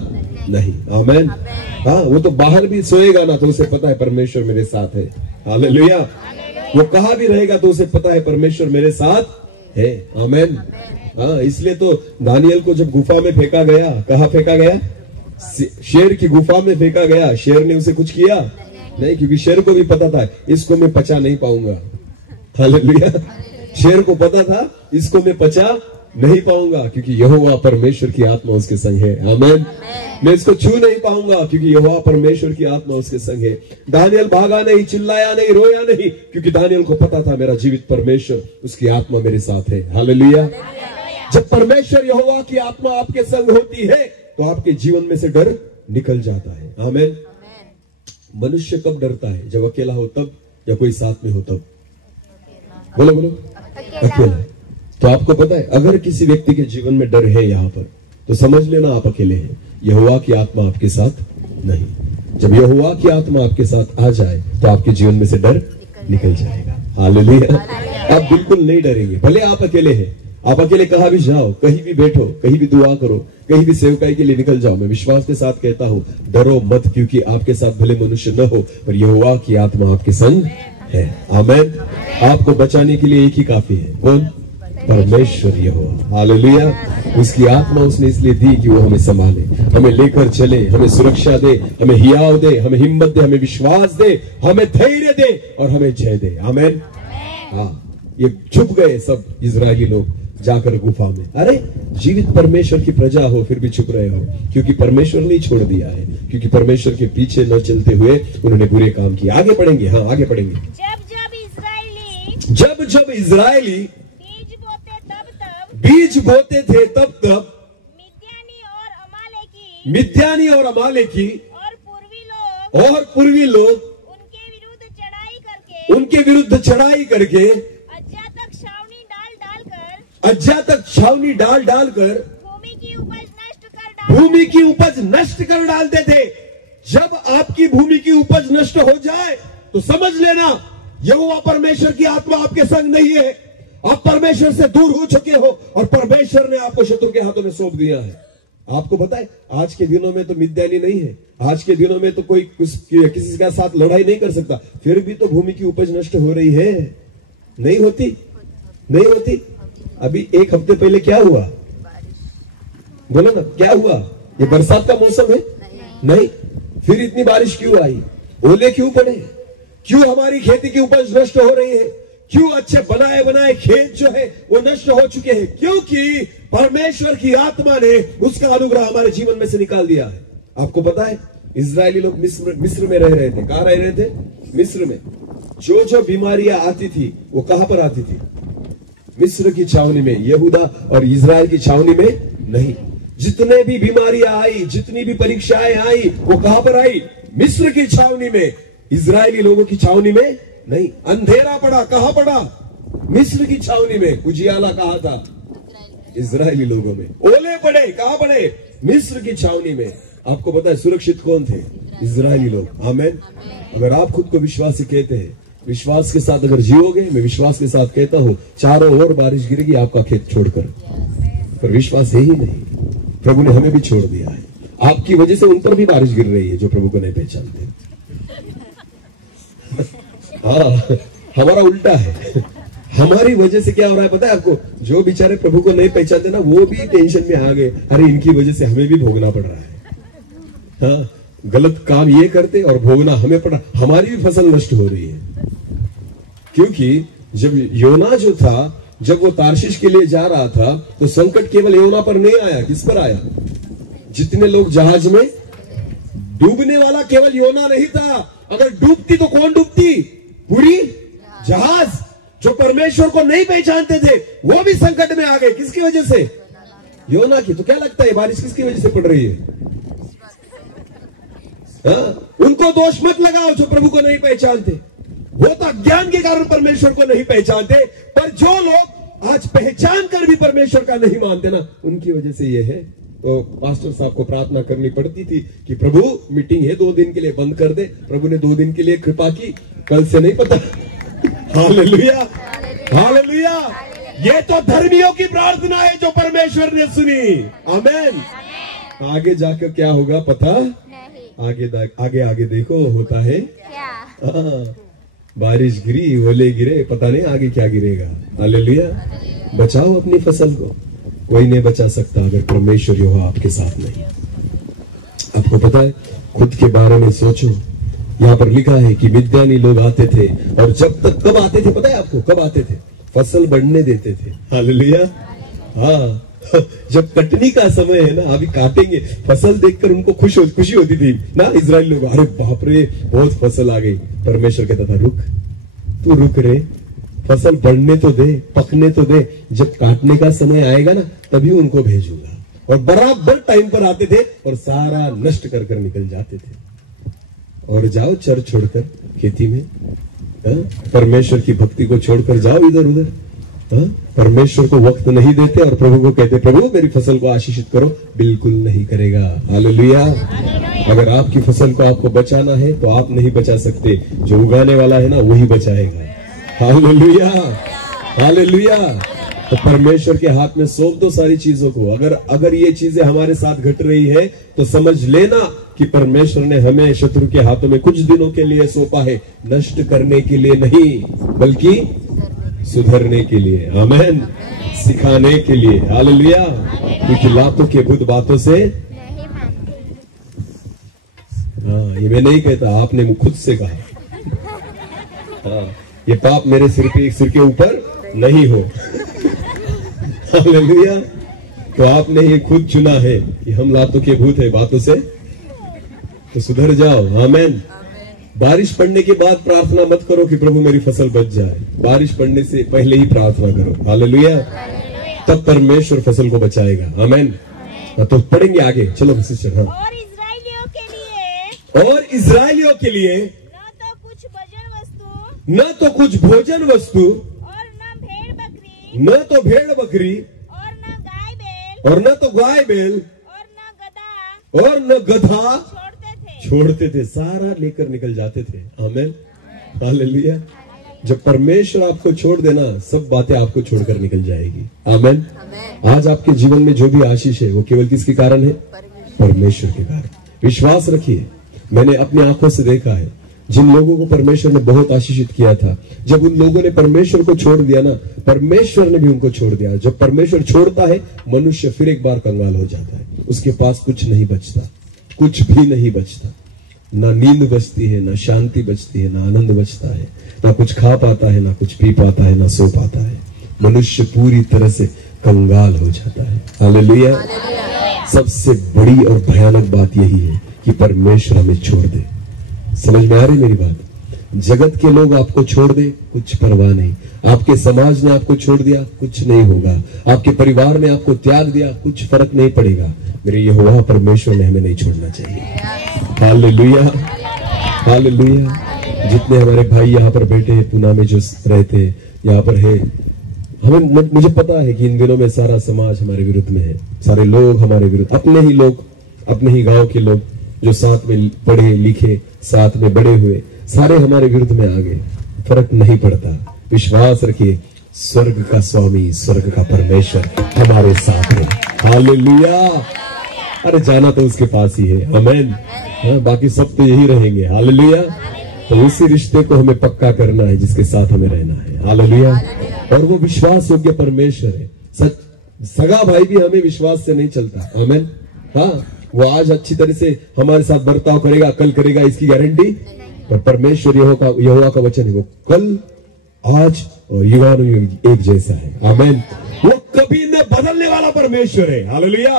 नहीं। आमेन। हाँ, वो तो बाहर भी सोएगा ना तो उसे पता है परमेश्वर मेरे साथ है। हालेलुया। वो कहाँ भी रहेगा तो उसे पता है परमेश्वर मेरे साथ है। आमेन। हाँ, इसलिए तो दानियल को जब गुफा में फेंका गया, कहाँ फेंका गया? शेर की गुफा में फेंका गया। शेर ने उसे कुछ किया नहीं, क्योंकि शेर को भी पता था इसको मैं पचा नहीं पाऊंगा। हालेलुया। शेर को पता था इसको मैं पचा नहीं पाऊंगा, क्योंकि यहोवा परमेश्वर की आत्मा उसके संग है। आमेन। मैं इसको छू नहीं पाऊंगा, क्योंकि यहोवा परमेश्वर की आत्मा उसके संग है। दानियल भागा नहीं, चिल्लाया नहीं, रोया नहीं, क्योंकि दानियल को पता था मेरा जीवित परमेश्वर, उसकी आत्मा मेरे साथ है। हालेलुया। जब परमेश्वर यहोवा की आत्मा आपके संग होती है तो आपके जीवन में से डर निकल जाता है। आमेन। मनुष्य कब डरता है? जब अकेला हो तब, या कोई साथ में हो तब? बोलो बोलो। अकेला। तो आपको पता है, अगर किसी व्यक्ति के जीवन में डर है यहाँ पर, तो समझ लेना आप अकेले हैं। यहोवा की आत्मा आपके साथ नहीं। जब यहोवा की आत्मा आपके साथ आ जाए तो आपके जीवन में से डर निकल जाएगा। हालेलुया। आप बिल्कुल नहीं डरेंगे, भले आप अकेले हैं। आप अकेले कहाँ भी जाओ, कहीं भी बैठो, कहीं भी दुआ करो, कहीं भी सेवकाई के लिए निकल जाओ, मैं विश्वास के साथ कहता हूँ, डरो मत, क्योंकि आपके साथ भले मनुष्य न हो, पर यहोवा की आत्मा आपके संग है। आमेन। आपको बचाने के लिए एक ही काफी है। कौन? परमेश्वर यहोवा। हालेलुया। उसकी आत्मा उसने इसलिए दी कि वो हमें संभाले, हमें लेकर चले, हमें सुरक्षा दे, हमें हियाव दे, हमें हिम्मत दे, हमें विश्वास दे, हमें धैर्य दे और हमें जय दे। आमेन। हाँ, ये छुप गए सब इजरायली लोग जाकर गुफा में। अरे, जीवित परमेश्वर की प्रजा हो फिर भी छुप रहे हो, क्योंकि परमेश्वर नहीं छोड़ दिया है, क्योंकि परमेश्वर के पीछे न चलते हुए उन्होंने बुरे काम किए। आगे पढ़ेंगे। हाँ, आगे पढ़ेंगे। जब जब इजरायली बीज बोते थे तब तब मिद्यानी और अमालेकी और पूर्वी लोग उनके विरुद्ध चढ़ाई करके अज्जा तक छावनी डाल डालकर भूमि की उपज नष्ट कर डालते थे। जब आपकी भूमि की उपज नष्ट हो जाए तो समझ लेना यहोवा परमेश्वर की आत्मा आपके संग नहीं है। आप परमेश्वर से दूर हो चुके हो और परमेश्वर ने आपको शत्रु के हाथों में सौंप दिया है। आपको पता है, आज के दिनों में तो मिद्यानी नहीं है, आज के दिनों में तो कोई किसी के साथ लड़ाई नहीं कर सकता, फिर भी तो भूमि की उपज नष्ट हो रही है। नहीं होती? नहीं होती? अभी एक हफ्ते पहले क्या हुआ? बोलो ना, क्या हुआ? ये बरसात का मौसम है? नहीं। फिर इतनी बारिश क्यों आई? ओले क्यों पड़े? क्यों हमारी खेती की उपज नष्ट हो रही है? क्यों अच्छे बनाए बनाए खेत जो है वो नष्ट हो चुके हैं? क्योंकि परमेश्वर की आत्मा ने उसका अनुग्रह हमारे जीवन में से निकाल दिया है। आपको पता है, इजरायली लोग मिस्र में रह रहे थे। कहां रह रहे थे? मिस्र में। जो जो बीमारियां आती थी वो कहां पर आती थी? मिस्र की छावनी में। यहूदा और इजराइल की छावनी में नहीं। जितने भी बीमारियां आई, जितनी भी परीक्षाएं आई, वो कहां पर आई? मिस्र की छावनी में। इजरायली लोगों की छावनी में नहीं। अंधेरा पड़ा, कहां पड़ा? मिस्र की छावनी में। उजियाला कहां था? इजरायली लोगों में। ओले पड़े, कहां पड़े? मिस्र की छावनी में। आपको पता है सुरक्षित कौन थे? इजरायली लोग। आमेन। अगर आप खुद को विश्वासी कहते हैं, विश्वास के साथ अगर जियोगे, मैं विश्वास के साथ कहता हूं, चारों ओर बारिश गिरेगी आपका खेत छोड़कर, पर विश्वास है ही नहीं। प्रभु ने हमें भी छोड़ दिया है। आपकी वजह से उन पर भी बारिश गिर रही है जो प्रभु को नहीं पहचानते। हाँ, हमारा उल्टा है। हमारी वजह से क्या हो रहा है पता है आपको? जो बेचारे प्रभु को नहीं पहचानते ना, वो भी टेंशन में आ गए। अरे, इनकी वजह से हमें भी भोगना पड़ रहा है। हाँ, गलत काम ये करते और भोगना हमें पड़ा। हमारी भी फसल नष्ट हो रही है। क्योंकि जब योना जो था, जब वो तार्शिश के लिए जा रहा था, तो संकट केवल योना पर नहीं आया। किस पर आया? जितने लोग जहाज में, डूबने वाला केवल योना नहीं था। अगर डूबती तो कौन डूबती? पूरी जहाज। जो परमेश्वर को नहीं पहचानते थे वो भी संकट में आ गए। किसकी वजह से? योना की। तो क्या लगता है बारिश किसकी वजह से पड़ रही है? हाँ? उनको दोष मत लगाओ जो प्रभु को नहीं पहचानते। वो तो अज्ञान के कारण परमेश्वर को नहीं पहचानते, पर जो लोग आज पहचान कर भी परमेश्वर का नहीं मानते ना, उनकी वजह से ये है। तो पास्टर साहब को प्रार्थना करनी पड़ती थी कि प्रभु मीटिंग है 2 दिन के लिए बंद कर दे। प्रभु ने 2 दिन के लिए कृपा की, कल से नहीं पता। Hallelujah, hallelujah. ये तो धर्मियों की प्रार्थना है जो परमेश्वर ने सुनी। आमेन। आगे जाकर क्या होगा पता? आगे आगे देखो होता है क्या? बारिश गिरी, ओले गिरे, पता नहीं आगे क्या गिरेगा। हालेलुया। बचाओ अपनी फसल को, कोई नहीं बचा सकता अगर परमेश्वर यहोवा आपके साथ नहीं। आपको पता है, खुद के बारे में सोचो। यहाँ पर लिखा है कि मिद्यानी लोग आते थे, और जब तक कब आते थे पता है आपको? कब आते थे? फसल बढ़ने देते थे। हालेलुया। हाँ, जब कटनी का समय है ना, अभी काटेंगे, फसल देखकर उनको खुशी होती थी ना इजराइल लोग। अरे बाप रे, बहुत फसल आ गई। परमेश्वर कहता था रुक, तू रुक रे, फसल बढ़ने तो दे, पकने तो दे, जब काटने का समय आएगा ना तभी उनको भेजूंगा। और बराबर टाइम पर आते थे और सारा नष्ट कर कर निकल जाते थे। और जाओ चर छोड़कर खेती में, परमेश्वर की भक्ति को छोड़कर जाओ इधर उधर, परमेश्वर को वक्त नहीं देते और प्रभु को कहते प्रभु मेरी फसल को आशीषित करो, बिल्कुल नहीं करेगा। हालेलुया। अगर आपकी फसल को आपको बचाना है तो आप नहीं बचा सकते, जो उगाने वाला है ना वही बचाएगा। Hallelujah, hallelujah. तो परमेश्वर के हाथ में सौंप दो सारी चीजों को। अगर ये चीजें हमारे साथ घट रही है तो समझ लेना कि परमेश्वर ने हमें शत्रु के हाथों में कुछ दिनों के लिए सौंपा है, नष्ट करने के लिए नहीं बल्कि सुधरने के लिए। आमेन। सिखाने के लिए। हालेलुया। क्योंकि लातों के बुत बातों से, हाँ ये मैं नहीं कहता, आपने खुद से कहा। हाँ, ये पाप मेरे सिर के ऊपर नहीं हो। हालेलुया। तो आपने ये खुद चुना है कि हम लातों के भूत है, बातों से तो सुधर जाओ। आमेन। बारिश पड़ने के बाद प्रार्थना मत करो कि प्रभु मेरी फसल बच जाए, बारिश पड़ने से पहले ही प्रार्थना करो। हालेलुया। तब परमेश्वर फसल को बचाएगा। आमेन। तो पढ़ेंगे आगे, चलो सिस्टर। हाँ। और इजराइलियों के लिए न तो कुछ भोजन वस्तु, न तो कुछ भोजन वस्तु, और न भेड़ बकरी, न तो भेड़ बकरी, और न गाय बैल, और न तो गाय बैल, और न गधा छोड़ते थे। सारा लेकर निकल जाते थे। आमेन। हालेलुया। जब परमेश्वर आपको छोड़ देना, सब बातें आपको छोड़कर निकल जाएगी। आमेन। आज आपके जीवन में जो भी आशीष है वो केवल किसके कारण है? परमेश्वर के कारण। विश्वास रखिए, मैंने अपनी आंखों से देखा है जिन लोगों को परमेश्वर ने बहुत आशीषित किया था, जब उन लोगों ने परमेश्वर को छोड़ दिया ना, परमेश्वर ने भी उनको छोड़ दिया। जब परमेश्वर छोड़ता है, मनुष्य फिर एक बार कंगाल हो जाता है, उसके पास कुछ नहीं बचता, कुछ भी नहीं बचता। ना नींद बचती है, ना शांति बचती है, ना आनंद बचता है, ना कुछ खा पाता है, ना कुछ पी पाता है, ना सो पाता है। मनुष्य पूरी तरह से कंगाल हो जाता है। हालेलुया। सबसे बड़ी और भयानक बात यही है कि परमेश्वर हमें छोड़ दे। समझ में आ रही मेरी बात? जगत के लोग आपको छोड़ दे, कुछ परवाह नहीं। आपके समाज ने आपको छोड़ दिया, कुछ नहीं होगा। आपके परिवार ने आपको त्याग दिया, कुछ फर्क नहीं पड़ेगा। मेरे यहोवा परमेश्वर ने हमें नहीं छोड़ना चाहिए। Hallelujah, hallelujah. जितने हमारे भाई यहाँ पर बैठे हैं, पुणे में जो रहते यहाँ पर है, हमें मुझे पता है कि इन दिनों में सारा समाज हमारे विरुद्ध में है, सारे लोग हमारे विरुद्ध, अपने ही लोग, अपने ही गांव के लोग जो साथ में पढ़े लिखे, साथ में बड़े हुए, सारे हमारे विरुद्ध में आ गए। फर्क नहीं पड़ता। विश्वास रखिए, स्वर्ग का स्वामी, स्वर्ग का परमेश्वर हमारे साथ है। हालेलुया। अरे जाना तो उसके पास ही है। आमेन। बाकी सब तो यही रहेंगे। हालेलुया। तो उसी रिश्ते को हमें पक्का करना है जिसके साथ हमें रहना है। हालेलुया। और वो विश्वास योग्य परमेश्वर है। सच सगा भाई भी हमें विश्वास से नहीं चलता। आमेन। हाँ, वो आज अच्छी तरह से हमारे साथ बर्ताव करेगा, कल करेगा, इसकी गारंटी। पर परमेश्वर यहोवा का वचन है, वो कल, आज और युगानुयुग एक जैसा है। आमेन। वो कभी न बदलने वाला परमेश्वर है। हालेलुया।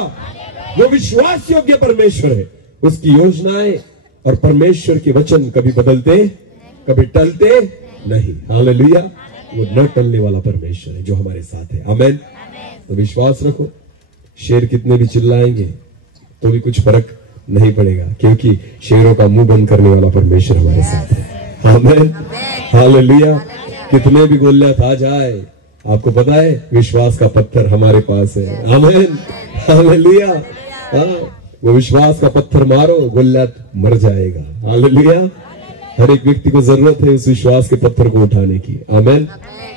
वो विश्वास योग्य परमेश्वर है। उसकी योजनाएं और परमेश्वर के वचन कभी बदलते, कभी टलते नहीं। हालेलुया। वो न टलने वाला परमेश्वर है जो हमारे साथ है। आमेन। तो विश्वास रखो, शेर कितने भी चिल्लाएंगे तो भी कुछ फर्क नहीं पड़ेगा, क्योंकि शेरों का मुंह बंद करने वाला परमेश्वर हमारे साथ है। आमेन। हालेलुया। कितने भी गोलियत आ जाए, आपको पता है विश्वास का पत्थर हमारे पास है। आमेन। हालेलुया। हाँ, वो विश्वास का पत्थर मारो, गोलियत मर जाएगा। हालेलुया। हर एक व्यक्ति को जरूरत है उस विश्वास के पत्थर को उठाने की। आमेन।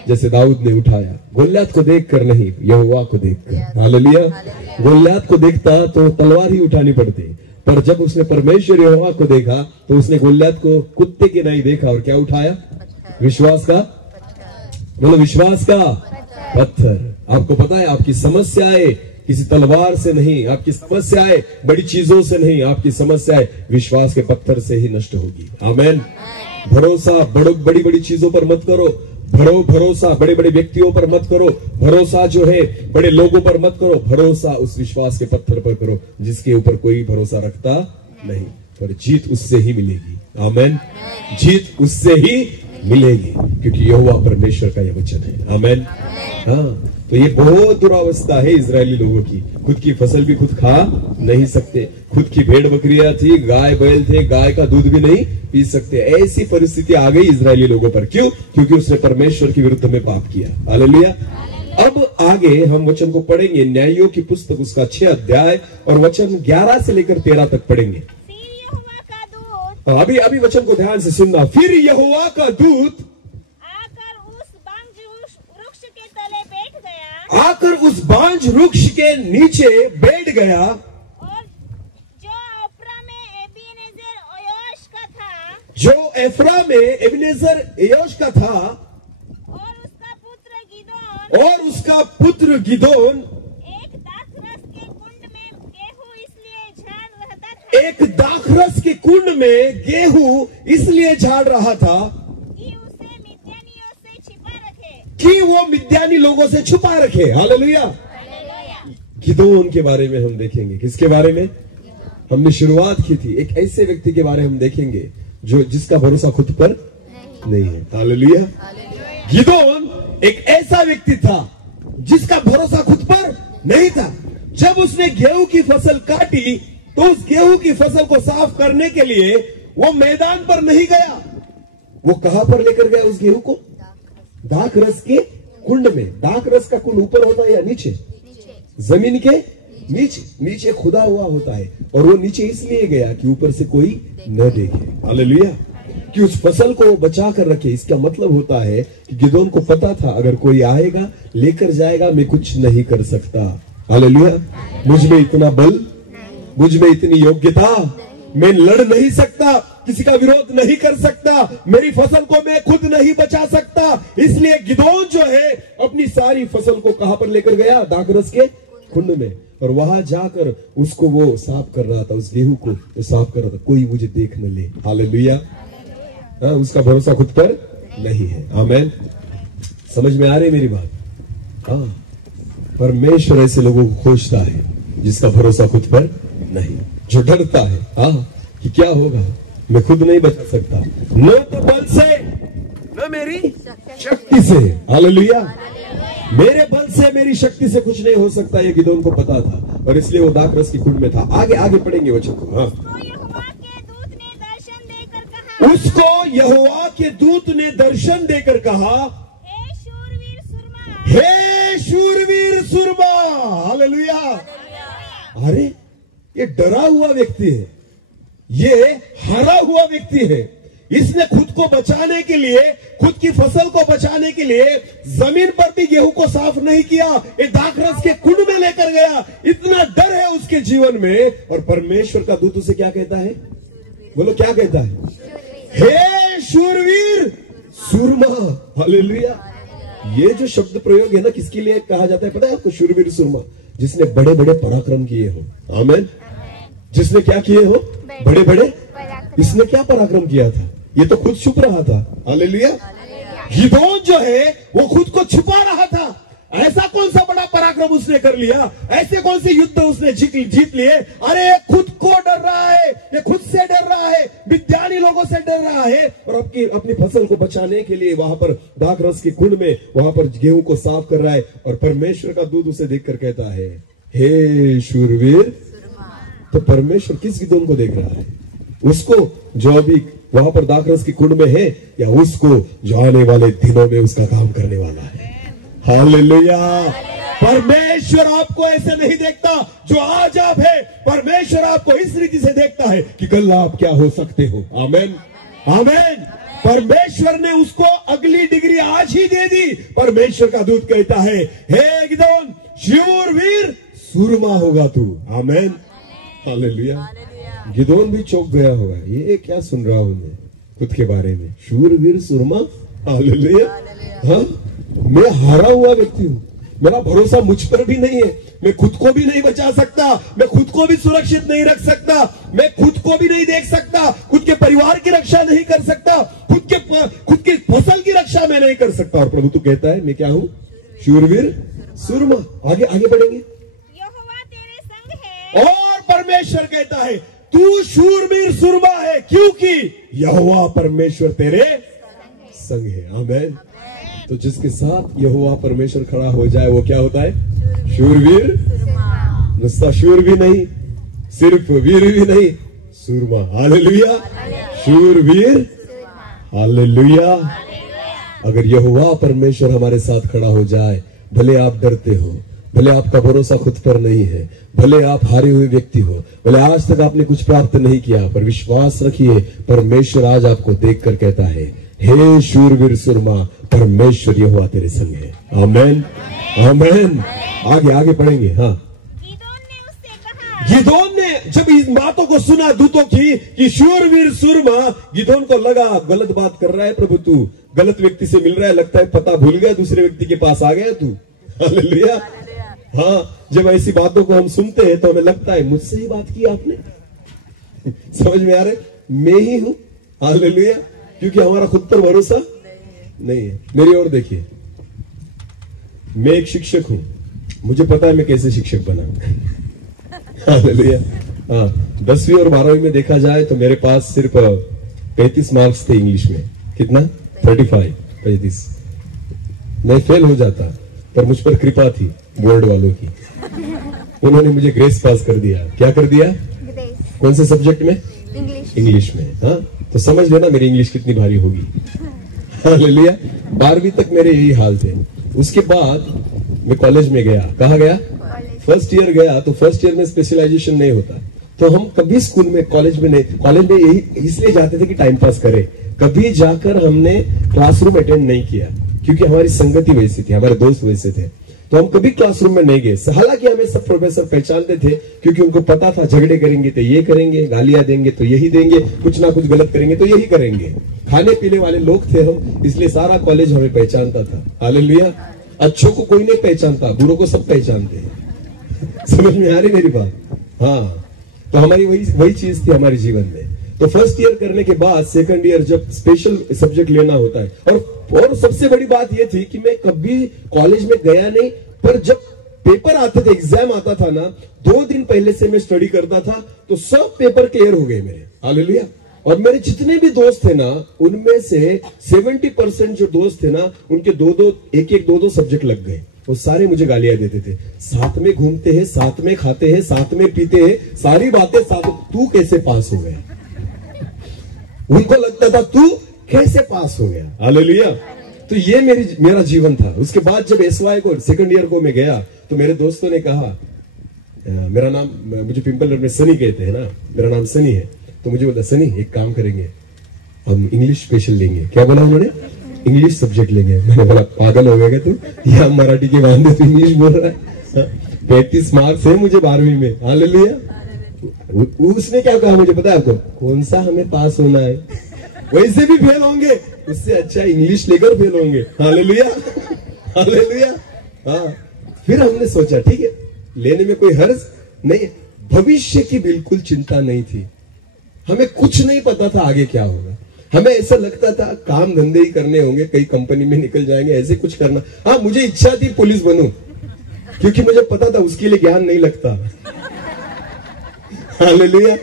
जैसे दाऊद ने उठाया, गोलियत को देखकर नहीं, यहोवा को देखकर। हालेलुया। गोलियत को देखता तो तलवार ही उठानी पड़ती, पर जब उसने परमेश्वर यहोवा को देखा तो उसने गोलियत को कुत्ते के नहीं देखा और क्या उठाया? विश्वास का, मतलब विश्वास का पत्थर। आपको पता है आपकी समस्याएं किसी तलवार से नहीं, आपकी समस्याएं बड़ी चीजों से नहीं, आपकी समस्याएं विश्वास के पत्थर से ही नष्ट होगी। आमेन। भरोसा बड़ी बड़ी चीजों पर मत करो, भरोसा बड़े बड़े व्यक्तियों पर मत करो, भरोसा जो है बड़े लोगों पर मत करो, भरोसा उस विश्वास के पत्थर पर करो जिसके ऊपर कोई भरोसा रखता नहीं, पर जीत उससे ही मिलेगी। आमेन। जीत उससे ही मिलेगी, क्योंकि यहोवा परमेश्वर का यह वचन है। आमेन। हाँ, तो ये बहुत दुरावस्था है इजरायली लोगों की। खुद की फसल भी खुद खा नहीं सकते, खुद की भेड़ बकरियां थी, गाय बैल थे, गाय का दूध भी नहीं पी सकते। ऐसी परिस्थिति आ गई इजरायली लोगों पर। क्यों? क्योंकि उसने परमेश्वर के विरुद्ध में पाप किया। हालेलुया। अब आगे हम वचन को पढ़ेंगे, न्यायों की पुस्तक उसका 6 अध्याय और वचन 11 से लेकर 13 तक पढ़ेंगे। अभी वचन को ध्यान से सुनना। फिर यहोवा का दूत आकर उस बांझ वृक्ष के नीचे बैठ गया, और जो एफ्रा में एबीनेजर एयोश का था, और उसका पुत्र गिदोन एक दाखरस के कुंड में गेहूं इसलिए झाड़ रहा था, एक दाखरस के कुंड में गेहूं इसलिए झाड़ रहा था कि वो मिद्यानी लोगों से छुपा रखे। हालेलुया। गिदोन के बारे में हम देखेंगे। किसके बारे में? हमने शुरुआत की थी, एक ऐसे व्यक्ति के बारे में हम देखेंगे जो जिसका भरोसा खुद पर नहीं है। हालेलुया। गिदोन एक ऐसा व्यक्ति था जिसका भरोसा खुद पर नहीं था। जब उसने गेहूं की फसल काटी तो उस गेहूं की फसल को साफ करने के लिए वो मैदान पर नहीं गया। वो कहां पर लेकर गया उस गेहूं को? दाखरस के कुंड में। दाखरस का कुंड ऊपर होता है या नीचे? जमीन के नीचे खुदा हुआ होता है, और वो नीचे इसलिए गया कि ऊपर से कोई न देखे। हालेलुया। कि उस फसल को बचा कर रखे। इसका मतलब होता है कि गिदोन को पता था अगर कोई आएगा लेकर जाएगा, मैं कुछ नहीं कर सकता। हालेलुया। मुझ में इतना बल, मुझ में इतनी योग्यता, मैं लड़ नहीं सकता, किसी का विरोध नहीं कर सकता, मेरी फसल को मैं खुद नहीं बचा सकता। इसलिए गिदोन जो है अपनी सारी फसल को कहां पर लेकर गया? दाखरस के कुंड में, और वहां जाकर उसको वो साफ कर रहा था, उस गेहूं को वो साफ कर रहा था, कोई मुझे देख न ले। हालेलुया। उसका भरोसा खुद पर नहीं है। आमेन। समझ में आ रही मेरी बात? हाँ, परमेश्वर ऐसे लोगों को खोजता है जिसका भरोसा खुद पर नहीं, जो डरता है कि क्या होगा, मैं खुद नहीं बचा सकता, न तो बल से न मेरी शक्ति से। हालेलुया। मेरे बल से मेरी शक्ति से कुछ नहीं हो सकता, ये गिदोन को पता था, और इसलिए वो दाखरस की कुंड में था। आगे पढ़ेंगे वचन को। हाँ, उसको यहोवा के दूत ने दर्शन देकर कहा, हे शूरवीर सुरमा। हालेलुया। अरे ये डरा हुआ व्यक्ति है, ये हारा हुआ व्यक्ति है। इसने खुद को बचाने के लिए, खुद की फसल को बचाने के लिए जमीन पर भी गेहूं को साफ नहीं किया, एक दाखरस के कुंड में लेकर गया। इतना डर है उसके जीवन में, और परमेश्वर का दूत उसे क्या कहता है? बोलो क्या कहता है? हे शूरवीर सुरमा। हालेलुया। ये जो शब्द प्रयोग है ना, किसके लिए कहा जाता है पता है आपको? शूरवीर सुरमा, जिसने बड़े बड़े पराक्रम किए हो। आमेन। जिसने क्या किए हो? बड़े बड़े। इसने क्या पराक्रम किया था? ये तो खुद छुप रहा था। हालेलुया। गिदोन जो है वो खुद को छुपा रहा था। ऐसा कौन सा बड़ा पराक्रम उसने कर लिया? ऐसे कौन से युद्ध उसने जीत लिए? अरे खुद को डर रहा है, ये खुद से डर रहा है, विद्यानी लोगों से डर रहा है, और अपनी फसल को बचाने के लिए वहां पर दाखरस के कुंड में वहां पर गेहूं को साफ कर रहा है। और परमेश्वर का दूत उसे देखकर कहता है, हे शूरवीर। तो परमेश्वर किस गिदोन को देख रहा है? उसको जो अभी वहां पर दाखरस की कुंड में है, या उसको जो आने वाले दिनों में उसका काम करने वाला है? हालेलुया। परमेश्वर आपको ऐसे नहीं देखता जो आज आप है। परमेश्वर आपको इस रीति से देखता है कि कल आप क्या हो सकते हो। आमेन। आमीन। परमेश्वर ने उसको अगली डिग्री आज ही दे दी। परमेश्वर का दूत कहता है, हे गिदोन, शूरवीर सूरमा होगा तू। आमीन, हालेलुया। गिदोन भी चौंक गया होगा, ये क्या सुन रहा हूं मैं खुद के बारे में, शूरवीर सूरमा। हालेलुया। हाँ, मैं हारा हुआ व्यक्ति हूं, मेरा भरोसा मुझ पर भी नहीं है, मैं खुद को भी नहीं बचा सकता, मैं खुद को भी सुरक्षित नहीं रख सकता, मैं खुद को भी नहीं देख सकता, खुद के परिवार की रक्षा नहीं कर सकता, खुद की फसल की रक्षा मैं नहीं कर सकता। और प्रभु तो कहता है मैं क्या हूं, शूरवीर सूरमा। आगे आगे बढ़ेंगे। यहोवा तेरे संग है। और परमेश्वर कहता है तू शूरवीर सूरमा है, क्योंकि यहोवा परमेश्वर तेरे संग है। आमीन। तो जिसके साथ यहोवा परमेश्वर खड़ा हो जाए वो क्या होता है, शूरवीर। नुस्ता शूर भी नहीं, सिर्फ वीर भी नहीं, सूरमा। हालेलुया। शूरवीर। हालेलुया। अगर यहोवा परमेश्वर हमारे साथ खड़ा हो जाए, भले आप डरते हो, भले आपका भरोसा खुद पर नहीं है, भले आप हारे हुए व्यक्ति हो, भले आज तक आपने कुछ प्राप्त नहीं किया, पर विश्वास रखिए परमेश्वर आज आपको देखकर कहता है, हे शूरवीर सुरमा, परमेश्वर यहोवा तेरे संग है। आमीन, आमीन। आगे आगे पढ़ेंगे। हाँ, गिदोन ने उससे कहा। गिदोन ने जब इन बातों को सुना दूतों की कि शूरवीर सूरमा, गिदोन को लगा गलत बात कर रहा है प्रभु, तू गलत व्यक्ति से मिल रहा है, लगता है पता भूल गया, दूसरे व्यक्ति के पास आ गया तू। हालेलुया। हाँ, जब ऐसी बातों को हम सुनते हैं तो हमें लगता है मुझसे ही बात की आपने। समझ में आ रहा है, मैं ही हूं। हालेलुया। क्योंकि हमारा खुद पर भरोसा नहीं है। मेरी ओर देखिए, मैं एक शिक्षक हूं, मुझे पता है मैं कैसे शिक्षक बना। हालेलुया। हाँ, 10वीं और 12वीं में देखा जाए तो मेरे पास सिर्फ 35 मार्क्स थे इंग्लिश में। कितना? 35। मैं फेल हो जाता, पर मुझ पर कृपा थी बोर्ड वालों की, उन्होंने मुझे ग्रेस पास कर दिया। क्या कर दिया? कौन से सब्जेक्ट में? इंग्लिश में। हाँ, तो समझ लेना मेरी इंग्लिश कितनी भारी होगी। हालेलुया। 12वीं तक मेरे यही हाल थे। उसके बाद मैं कॉलेज में गया। कहा गया? फर्स्ट ईयर गया। तो फर्स्ट ईयर में स्पेशलाइजेशन नहीं होता, तो हम कभी स्कूल में, कॉलेज में नहीं, कॉलेज में यही इसलिए जाते थे कि टाइम पास करें। कभी जाकर हमने क्लासरूम अटेंड नहीं किया, क्योंकि हमारी संगति वैसी थी, हमारे दोस्त वैसे थे, तो हम कभी क्लासरूम में नहीं गए। हालांकि हमें सब प्रोफेसर पहचानते थे, क्योंकि उनको पता था झगड़े करेंगे तो ये करेंगे, गालियां देंगे तो यही देंगे, कुछ ना कुछ गलत करेंगे तो यही करेंगे। खाने पीने वाले लोग थे हम, इसलिए सारा कॉलेज हमें पहचानता था। हालेलुया। अच्छों को कोई नहीं पहचानता, बुरों को सब पहचानते हैं। समझ में आ रही मेरी बात? हाँ, तो हमारी वही चीज थी हमारे जीवन में। तो फर्स्ट ईयर करने के बाद सेकंड ईयर जब स्पेशल सब्जेक्ट लेना होता है, और सबसे बड़ी बात यह थी कि मैं कभी कॉलेज में गया नहीं, पर जब पेपर आते थे, एग्जाम आता था ना, 2 दिन पहले से मैं स्टडी करता था, तो सब पेपर क्लियर हो गए मेरे। हालेलुया। और मेरे जितने भी दोस्त थे ना, उनमें से 70% जो दोस्त थे ना, उनके दो सब्जेक्ट लग गए। वो सारे मुझे गालियां देते थे, साथ में घूमते हैं, साथ में खाते हैं, साथ में पीते हैं, सारी बातें साथ, तू कैसे पास हो गया? उनको लगता था तू कैसे पास हो गया। हालेलुया। तो ये मेरा जीवन था। उसके बाद जब एसवाई को सेकंड ईयर को मैं गया, तो मेरे दोस्तों ने कहा, मेरा नाम, मुझे पिंपल में सनी कहते हैं ना, मेरा नाम सनी है, तो मुझे बोला सनी एक काम करेंगे, हम इंग्लिश स्पेशल लेंगे। क्या बोला उन्होंने? इंग्लिश सब्जेक्ट लेंगे। मैंने बोला पागल हो गया तू, या मराठी के बांधे तू इंग्लिश बोल रहा है? 35 मार्क्स है मुझे 12वीं में। हालेलुया। उसने क्या कहा मुझे पता है आपको? कौन सा हमें पास होना है, वैसे भी फेल होंगे, उससे अच्छा इंग्लिश लेकर फेल होंगे। Hallelujah, hallelujah. हाँ, फिर हमने सोचा ठीक है, लेने में कोई हर्ज नहीं। भविष्य की बिल्कुल चिंता नहीं थी, हमें कुछ नहीं पता था आगे क्या होगा। हमें ऐसा लगता था काम धंधे ही करने होंगे, कई कंपनी में निकल जाएंगे, ऐसे कुछ करना। हाँ, मुझे इच्छा थी पुलिस बनूं, क्योंकि मुझे पता था उसके लिए ज्ञान नहीं लगता। हालेलुया।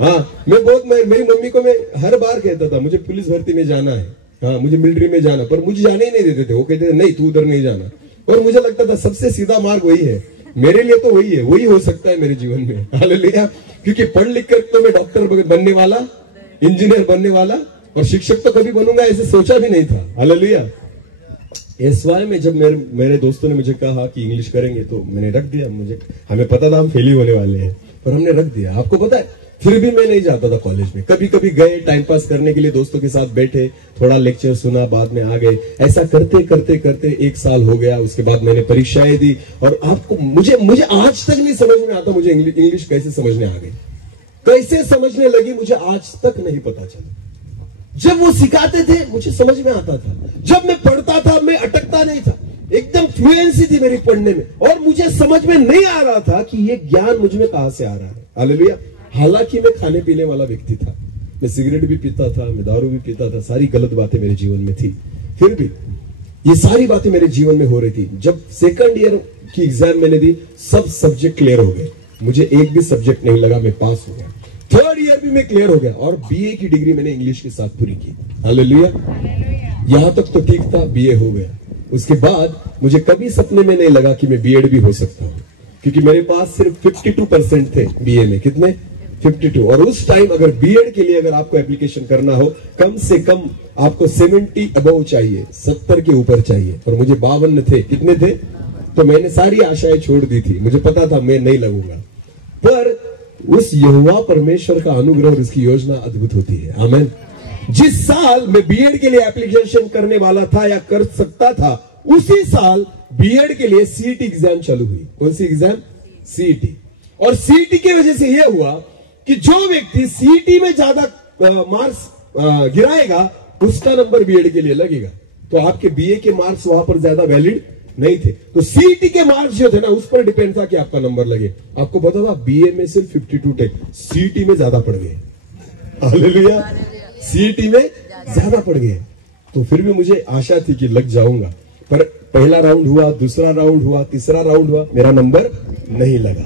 हाँ, मेरी मम्मी को मैं हर बार कहता था मुझे पुलिस भर्ती में जाना है, हाँ मुझे मिलिट्री में जाना, पर मुझे जाने ही नहीं देते थे। वो कहते थे नहीं तू उधर नहीं जाना, और मुझे लगता था सबसे सीधा मार्ग वही है मेरे लिए, तो वही है, वही हो सकता है मेरे जीवन में। हालेलुया। क्योंकि पढ़ लिख कर तो मैं डॉक्टर बनने वाला, इंजीनियर बनने वाला, और शिक्षक तो कभी बनूंगा ऐसे सोचा भी नहीं था। हालेलुया। एसवाई में जब मेरे दोस्तों ने मुझे कहा कि इंग्लिश करेंगे, तो मैंने रख दिया। हमें पता था हम फेल ही होने वाले हैं, पर हमने रख दिया। आपको पता है फिर भी मैं नहीं जाता था कॉलेज में। कभी कभी गए टाइम पास करने के लिए, दोस्तों के साथ बैठे, थोड़ा लेक्चर सुना, बाद में आ गए। ऐसा करते करते करते 1 साल हो गया। उसके बाद मैंने परीक्षाएं दी और आपको मुझे आज तक नहीं समझ में आता मुझे इंग्लिश कैसे समझने आ गई, कैसे समझने लगी, मुझे आज तक नहीं पता चला। जब वो सिखाते थे मुझे समझ में आता था, जब मैं पढ़ता था मैं अटकता नहीं था, एकदम फ्लुएंसी थी मेरी पढ़ने में, और मुझे समझ में नहीं आ रहा था कि ये ज्ञान मुझ में कहां से आ रहा है। हालेलुया। हालांकि मैं खाने पीने वाला व्यक्ति था, मैं सिगरेट भी पीता था, मैं दारू भी पीता था, सारी गलत बातें मेरे जीवन में थी, फिर भी ये सारी बातें मेरे जीवन में हो रही थी। जब सेकंड ईयर की एग्जाम मैंने दी, सब सब्जेक्ट क्लियर हो गए, मुझे एक भी सब्जेक्ट नहीं लगा, मैं पास हो गया। थर्ड ईयर भी मैं क्लियर हो गया और बीए की डिग्री मैंने इंग्लिश के साथ पूरी की। हालेलुया। यहां तक तो ठीक था, बीए हो गया। उसके बाद मुझे कभी सपने में नहीं लगा कि मैं बीएड भी हो सकता हूं, क्योंकि मेरे पास सिर्फ 52% थे बीए में। कितने? 52। और उस टाइम अगर बीएड के लिए अगर आपको एप्लीकेशन करना हो, कम से कम आपको 70 अबव चाहिए, 70 के ऊपर चाहिए, और मुझे 52 थे। कितने थे? तो मैंने सारी आशाएं छोड़ दी थी, मुझे पता था मैं नहीं लगूंगा। पर उस यहोवा परमेश्वर का अनुग्रह और उसकी योजना अद्भुत होती है। आमीन। जिस साल मैं बीएड के लिए एप्लीकेशन करने वाला था या कर सकता था, उसी साल बीएड के लिए सीईटी एग्जाम चालू हुई। कौन सी एग्जाम? सीईटी। और सीईटी की वजह से यह हुआ कि जो व्यक्ति सीईटी में ज्यादा मार्क्स गिराएगा उसका नंबर बीएड के लिए लगेगा। तो आपके बीए के मार्क्स वहां पर ज्यादा वैलिड नहीं थे, तो सीईटी के मार्क्स जो थे ना उस पर डिपेंड था कि आपका नंबर लगे। आपको पता था बीए में सिर्फ 52 थे, सीईटी में ज्यादा पड़ गए। हालेलुया। सीईटी में ज्यादा पड़ गए, तो फिर भी मुझे आशा थी कि लग जाऊंगा। पर पहला राउंड हुआ, दूसरा राउंड हुआ, तीसरा राउंड हुआ, मेरा नंबर नहीं लगा।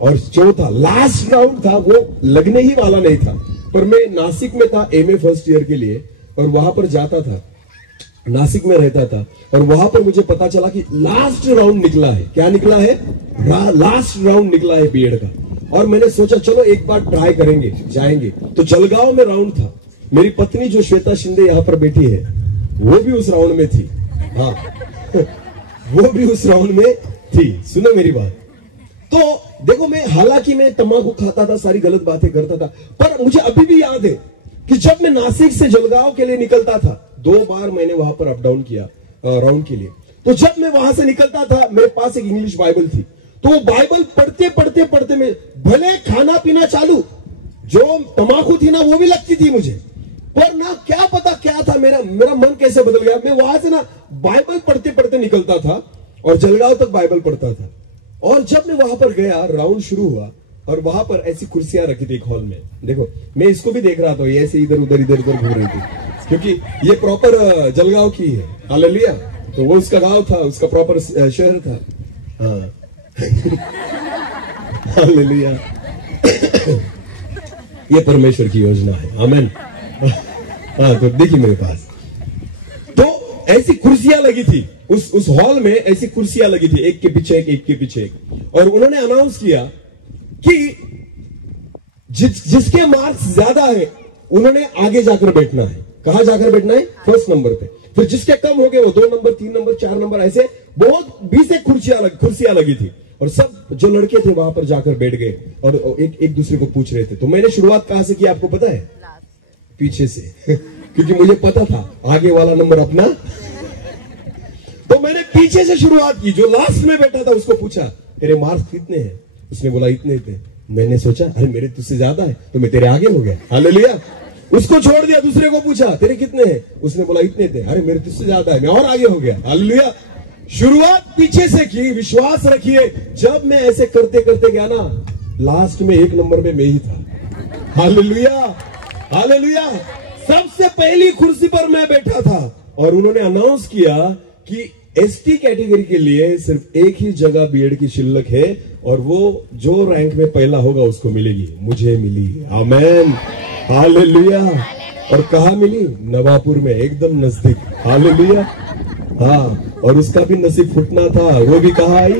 और चौथा लास्ट राउंड था, वो लगने ही वाला नहीं था। पर मैं नासिक में था एमए फर्स्ट ईयर के लिए, और वहां पर जाता था, नासिक में रहता था, और वहां पर मुझे पता चला कि लास्ट राउंड निकला है। क्या निकला है? लास्ट राउंड निकला है बीएड का। और मैंने सोचा चलो एक बार ट्राई करेंगे, जाएंगे। तो जलगांव में राउंड था। मेरी पत्नी जो श्वेता शिंदे यहां पर बैठी है, वो भी उस राउंड में थी। हाँ वो भी उस राउंड में थी। सुनो मेरी बात। तो देखो, मैं हालांकि मैं तंबाकू खाता था, सारी गलत बातें करता था, पर मुझे अभी भी याद है कि जब मैं नासिक से जलगांव के लिए निकलता था, 2 बार मैंने वहां पर अप डाउन किया राउंड के लिए। तो जब मैं वहां से निकलता था, मेरे पास एक इंग्लिश बाइबल थी, तो वो बाइबल पढ़ते पढ़ते पढ़ते में भले खाना पीना चालू, जो तंबाकू थी ना वो भी लगती थी मुझे, पर ना क्या पता क्या था, मेरा मन कैसे बदल गया। मैं वहां से ना बाइबल पढ़ते पढ़ते निकलता था और जलगांव तक बाइबल पढ़ता था। और जब मैं वहां पर गया, राउंड शुरू हुआ, और वहां पर ऐसी कुर्सियां रखी थी एक हॉल में। देखो, मैं इसको भी देख रहा था, ये ऐसे इधर उधर घूम रही थी, क्योंकि ये प्रॉपर जलगांव की है। हालेलुया। तो वो उसका गांव था, उसका प्रॉपर शहर था। हाँ हालेलुया। ये परमेश्वर की योजना है। आमीन। हाँ, तो देखिए मेरे पास तो ऐसी कुर्सियां लगी थी, उस हॉल में ऐसी कुर्सियां लगी थी, एक के पीछे एक के पीछे एक। और उन्होंने अनाउंस किया कि जिसके मार्क्स ज्यादा है उन्होंने आगे जाकर बैठना है। कहां जाकर बैठना है? फर्स्ट नंबर पे। फिर जिसके कम हो गए वो 2 नंबर, 3 नंबर, 4 नंबर, ऐसे बहुत 20 कुर्सियां लगी थी। और सब जो लड़के थे वहां पर जाकर बैठ गए और एक दूसरे को पूछ रहे थे। तो मैंने शुरुआत कहां से की आपको पता है? पीछे से क्योंकि मुझे पता था आगे वाला नंबर अपना। तो मैंने पीछे से शुरुआत की। जो लास्ट में बैठा था उसको पूछा, तेरे मार्क्स कितने हैं? उसने बोला इतने थे। मैंने सोचा अरे मेरे तुझसे ज्यादा है, तो मैं तेरे आगे हो गया। हालेलुया। उसको छोड़ दिया, दूसरे को पूछा तेरे कितने हैं? उसने बोला इतने थे। अरे मेरे तुझसे ज्यादा है, मैं और आगे हो गया। हालेलुया। शुरुआत पीछे से की। विश्वास रखिए, जब मैं ऐसे करते करते गया ना, लास्ट में 1 नंबर में मैं ही था। हालेलुया। हालेलुया। सबसे पहली कुर्सी पर मैं बैठा था और उन्होंने अनाउंस किया कि एसटी कैटेगरी के लिए सिर्फ एक ही जगह बीएड की शिल्लक है और वो जो रैंक में पहला होगा उसको मिलेगी। मुझे मिली। आमेन। हालेलुया। और कहां मिली? नवापुर में, एकदम नजदीक। हालेलुया। हाँ, और उसका भी नसीब फुटना था। वो भी कहां आई?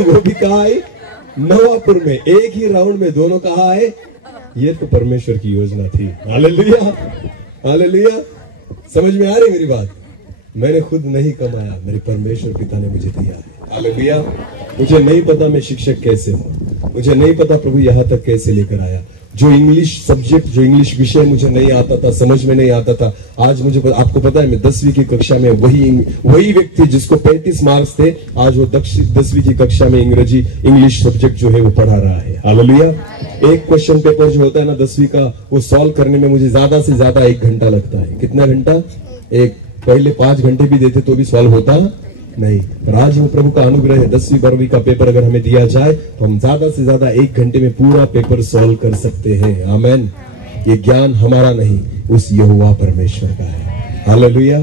वो भी कहां आई? नवापुर में। एक ही राउंड में दोनों कहां आए? ये तो परमेश्वर की योजना थी। हालेलुया। हालेलुया। समझ में आ रही मेरी बात? मैंने खुद नहीं कमाया, मेरे परमेश्वर पिता ने मुझे दिया है। हालेलुया। मुझे नहीं पता मैं शिक्षक कैसे हूँ, मुझे नहीं पता प्रभु यहाँ तक कैसे लेकर आया। जो इंग्लिश सब्जेक्ट, जो इंग्लिश विषय मुझे नहीं आता था, समझ में नहीं आता था, आज मुझे आपको पता है मैं 10वीं की कक्षा में वही व्यक्ति जिसको 35 मार्क्स थे, आज वो 10वीं की कक्षा में इंग्लिश सब्जेक्ट जो है वो पढ़ा रहा है। हालेलुया। एक क्वेश्चन पेपर जो होता है ना 10वीं का, वो सॉल्व करने में मुझे ज्यादा से ज्यादा 1 घंटा लगता है। कितना घंटा? एक। पहले 5 घंटे भी देते तो भी सॉल्व होता नहीं। पर आज वो प्रभु का अनुग्रह है, 10वीं 12वीं का पेपर अगर हमें दिया जाए तो हम ज्यादा से ज्यादा 1 घंटे में पूरा पेपर सॉल्व कर सकते हैं। आमेन। ये ज्ञान हमारा नहीं, उस यहोवा परमेश्वर का है। हालेलुया।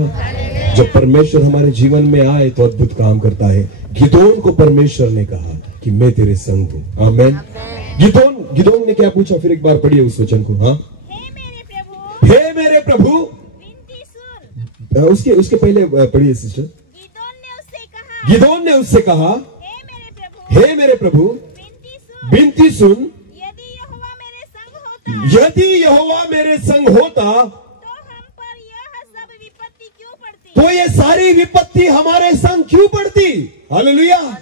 जब परमेश्वर हमारे जीवन में आए तो अद्भुत काम करता है। गिदोन को परमेश्वर ने कहा कि मैं तेरे संग हूं। आमेन। गिदोन ने क्या पूछा? फिर एक बार पढ़िए उस वचन को। हाँ, हे मेरे प्रभु, उसके पहले पढ़िए सिस्टर। गिदोन ने उससे कहा, हे मेरे प्रभु, बिनती सुन, यदि यहोवा मेरे संग होता तो ये सारी विपत्ति हमारे संग क्यों पड़ती? हालेलुया।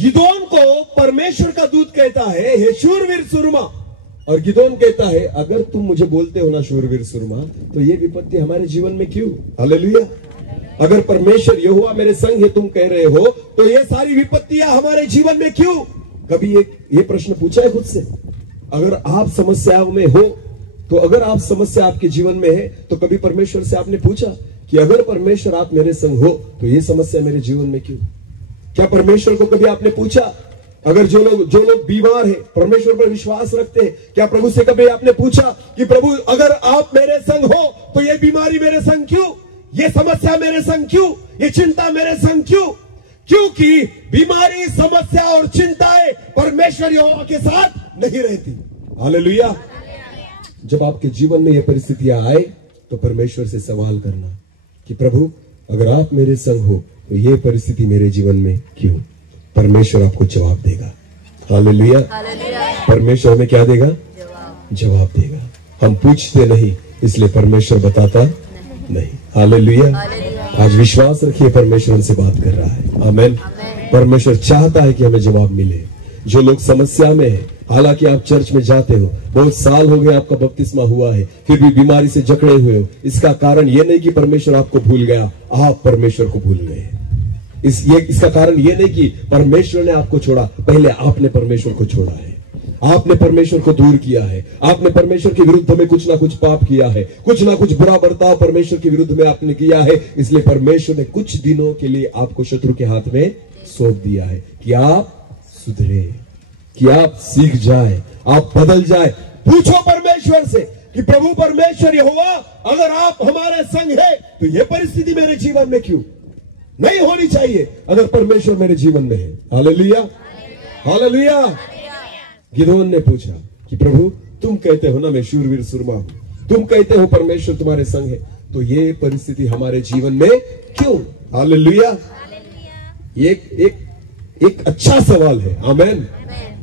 गिदोन को परमेश्वर का दूत कहता है, हे शूरवीर सुरमा, और गिदोन कहता है अगर तुम मुझे बोलते हो ना शूरवीर सुरमा, तो ये विपत्ति हमारे जीवन में क्यों? हालेलुया। अगर परमेश्वर यहोवा मेरे संग है तुम कह रहे हो, तो ये सारी विपत्तियां हमारे जीवन में क्यों? कभी ये प्रश्न पूछा है खुद से? अगर आप समस्याओं में हो, तो अगर आप समस्या आपके जीवन में है, तो कभी परमेश्वर से आपने पूछा कि अगर परमेश्वर आप मेरे संग हो तो ये समस्या मेरे जीवन में क्यों? क्या परमेश्वर को कभी आपने पूछा? अगर जो लोग बीमार है, परमेश्वर पर विश्वास रखते हैं, क्या प्रभु से कभी आपने पूछा कि प्रभु अगर आप मेरे संग हो तो ये बीमारी मेरे संग क्यों? ये समस्या मेरे संग क्यों? ये चिंता मेरे संग क्यों? क्योंकि बीमारी, समस्या और चिंताएं परमेश्वर यहोवा के साथ नहीं रहती। हालेलुया। जब आपके जीवन में ये परिस्थितियां आए तो परमेश्वर से सवाल करना कि प्रभु अगर आप मेरे संग हो तो ये परिस्थिति मेरे जीवन में क्यों? परमेश्वर आपको जवाब देगा। हालेलुया। परमेश्वर हमें क्या देगा? जवाब देगा। हम पूछते नहीं, इसलिए परमेश्वर बताता नहीं। हालेलुया। आज विश्वास रखिए, परमेश्वर हमसे बात कर रहा है। आमेन। परमेश्वर चाहता है कि हमें जवाब मिले। जो लोग समस्या में है, हालांकि आप चर्च में जाते हो, बहुत साल हो गए आपका बपतिस्मा हुआ है, फिर भी बीमारी से जकड़े हुए हो, इसका कारण यह नहीं कि परमेश्वर आपको भूल गया, आप परमेश्वर को भूल गए। इसका कारण यह नहीं कि परमेश्वर ने आपको छोड़ा, पहले आपने परमेश्वर को छोड़ा है। आपने परमेश्वर को दूर किया है, आपने परमेश्वर के विरुद्ध में कुछ ना कुछ पाप किया है, कुछ ना कुछ बुरा बर्ताव परमेश्वर के विरुद्ध में आपने किया है। इसलिए परमेश्वर ने कुछ दिनों के लिए आपको शत्रु के हाथ में सौंप दिया है कि आप सुधरे, कि आप सीख जाए, आप बदल जाए। पूछो परमेश्वर से कि प्रभु परमेश्वर यहोवा अगर आप हमारे संग है तो यह परिस्थिति मेरे जीवन में क्यों? नहीं होनी चाहिए अगर परमेश्वर मेरे जीवन में है। हालेलुया। हालेलुया। गिदोन ने पूछा कि प्रभु तुम कहते हो ना मैं शूरवीर सुरमा हूं, तुम कहते हो परमेश्वर तुम्हारे संग है, तो ये परिस्थिति हमारे जीवन में क्यों? हालेलुया। एक अच्छा सवाल है। आमेन।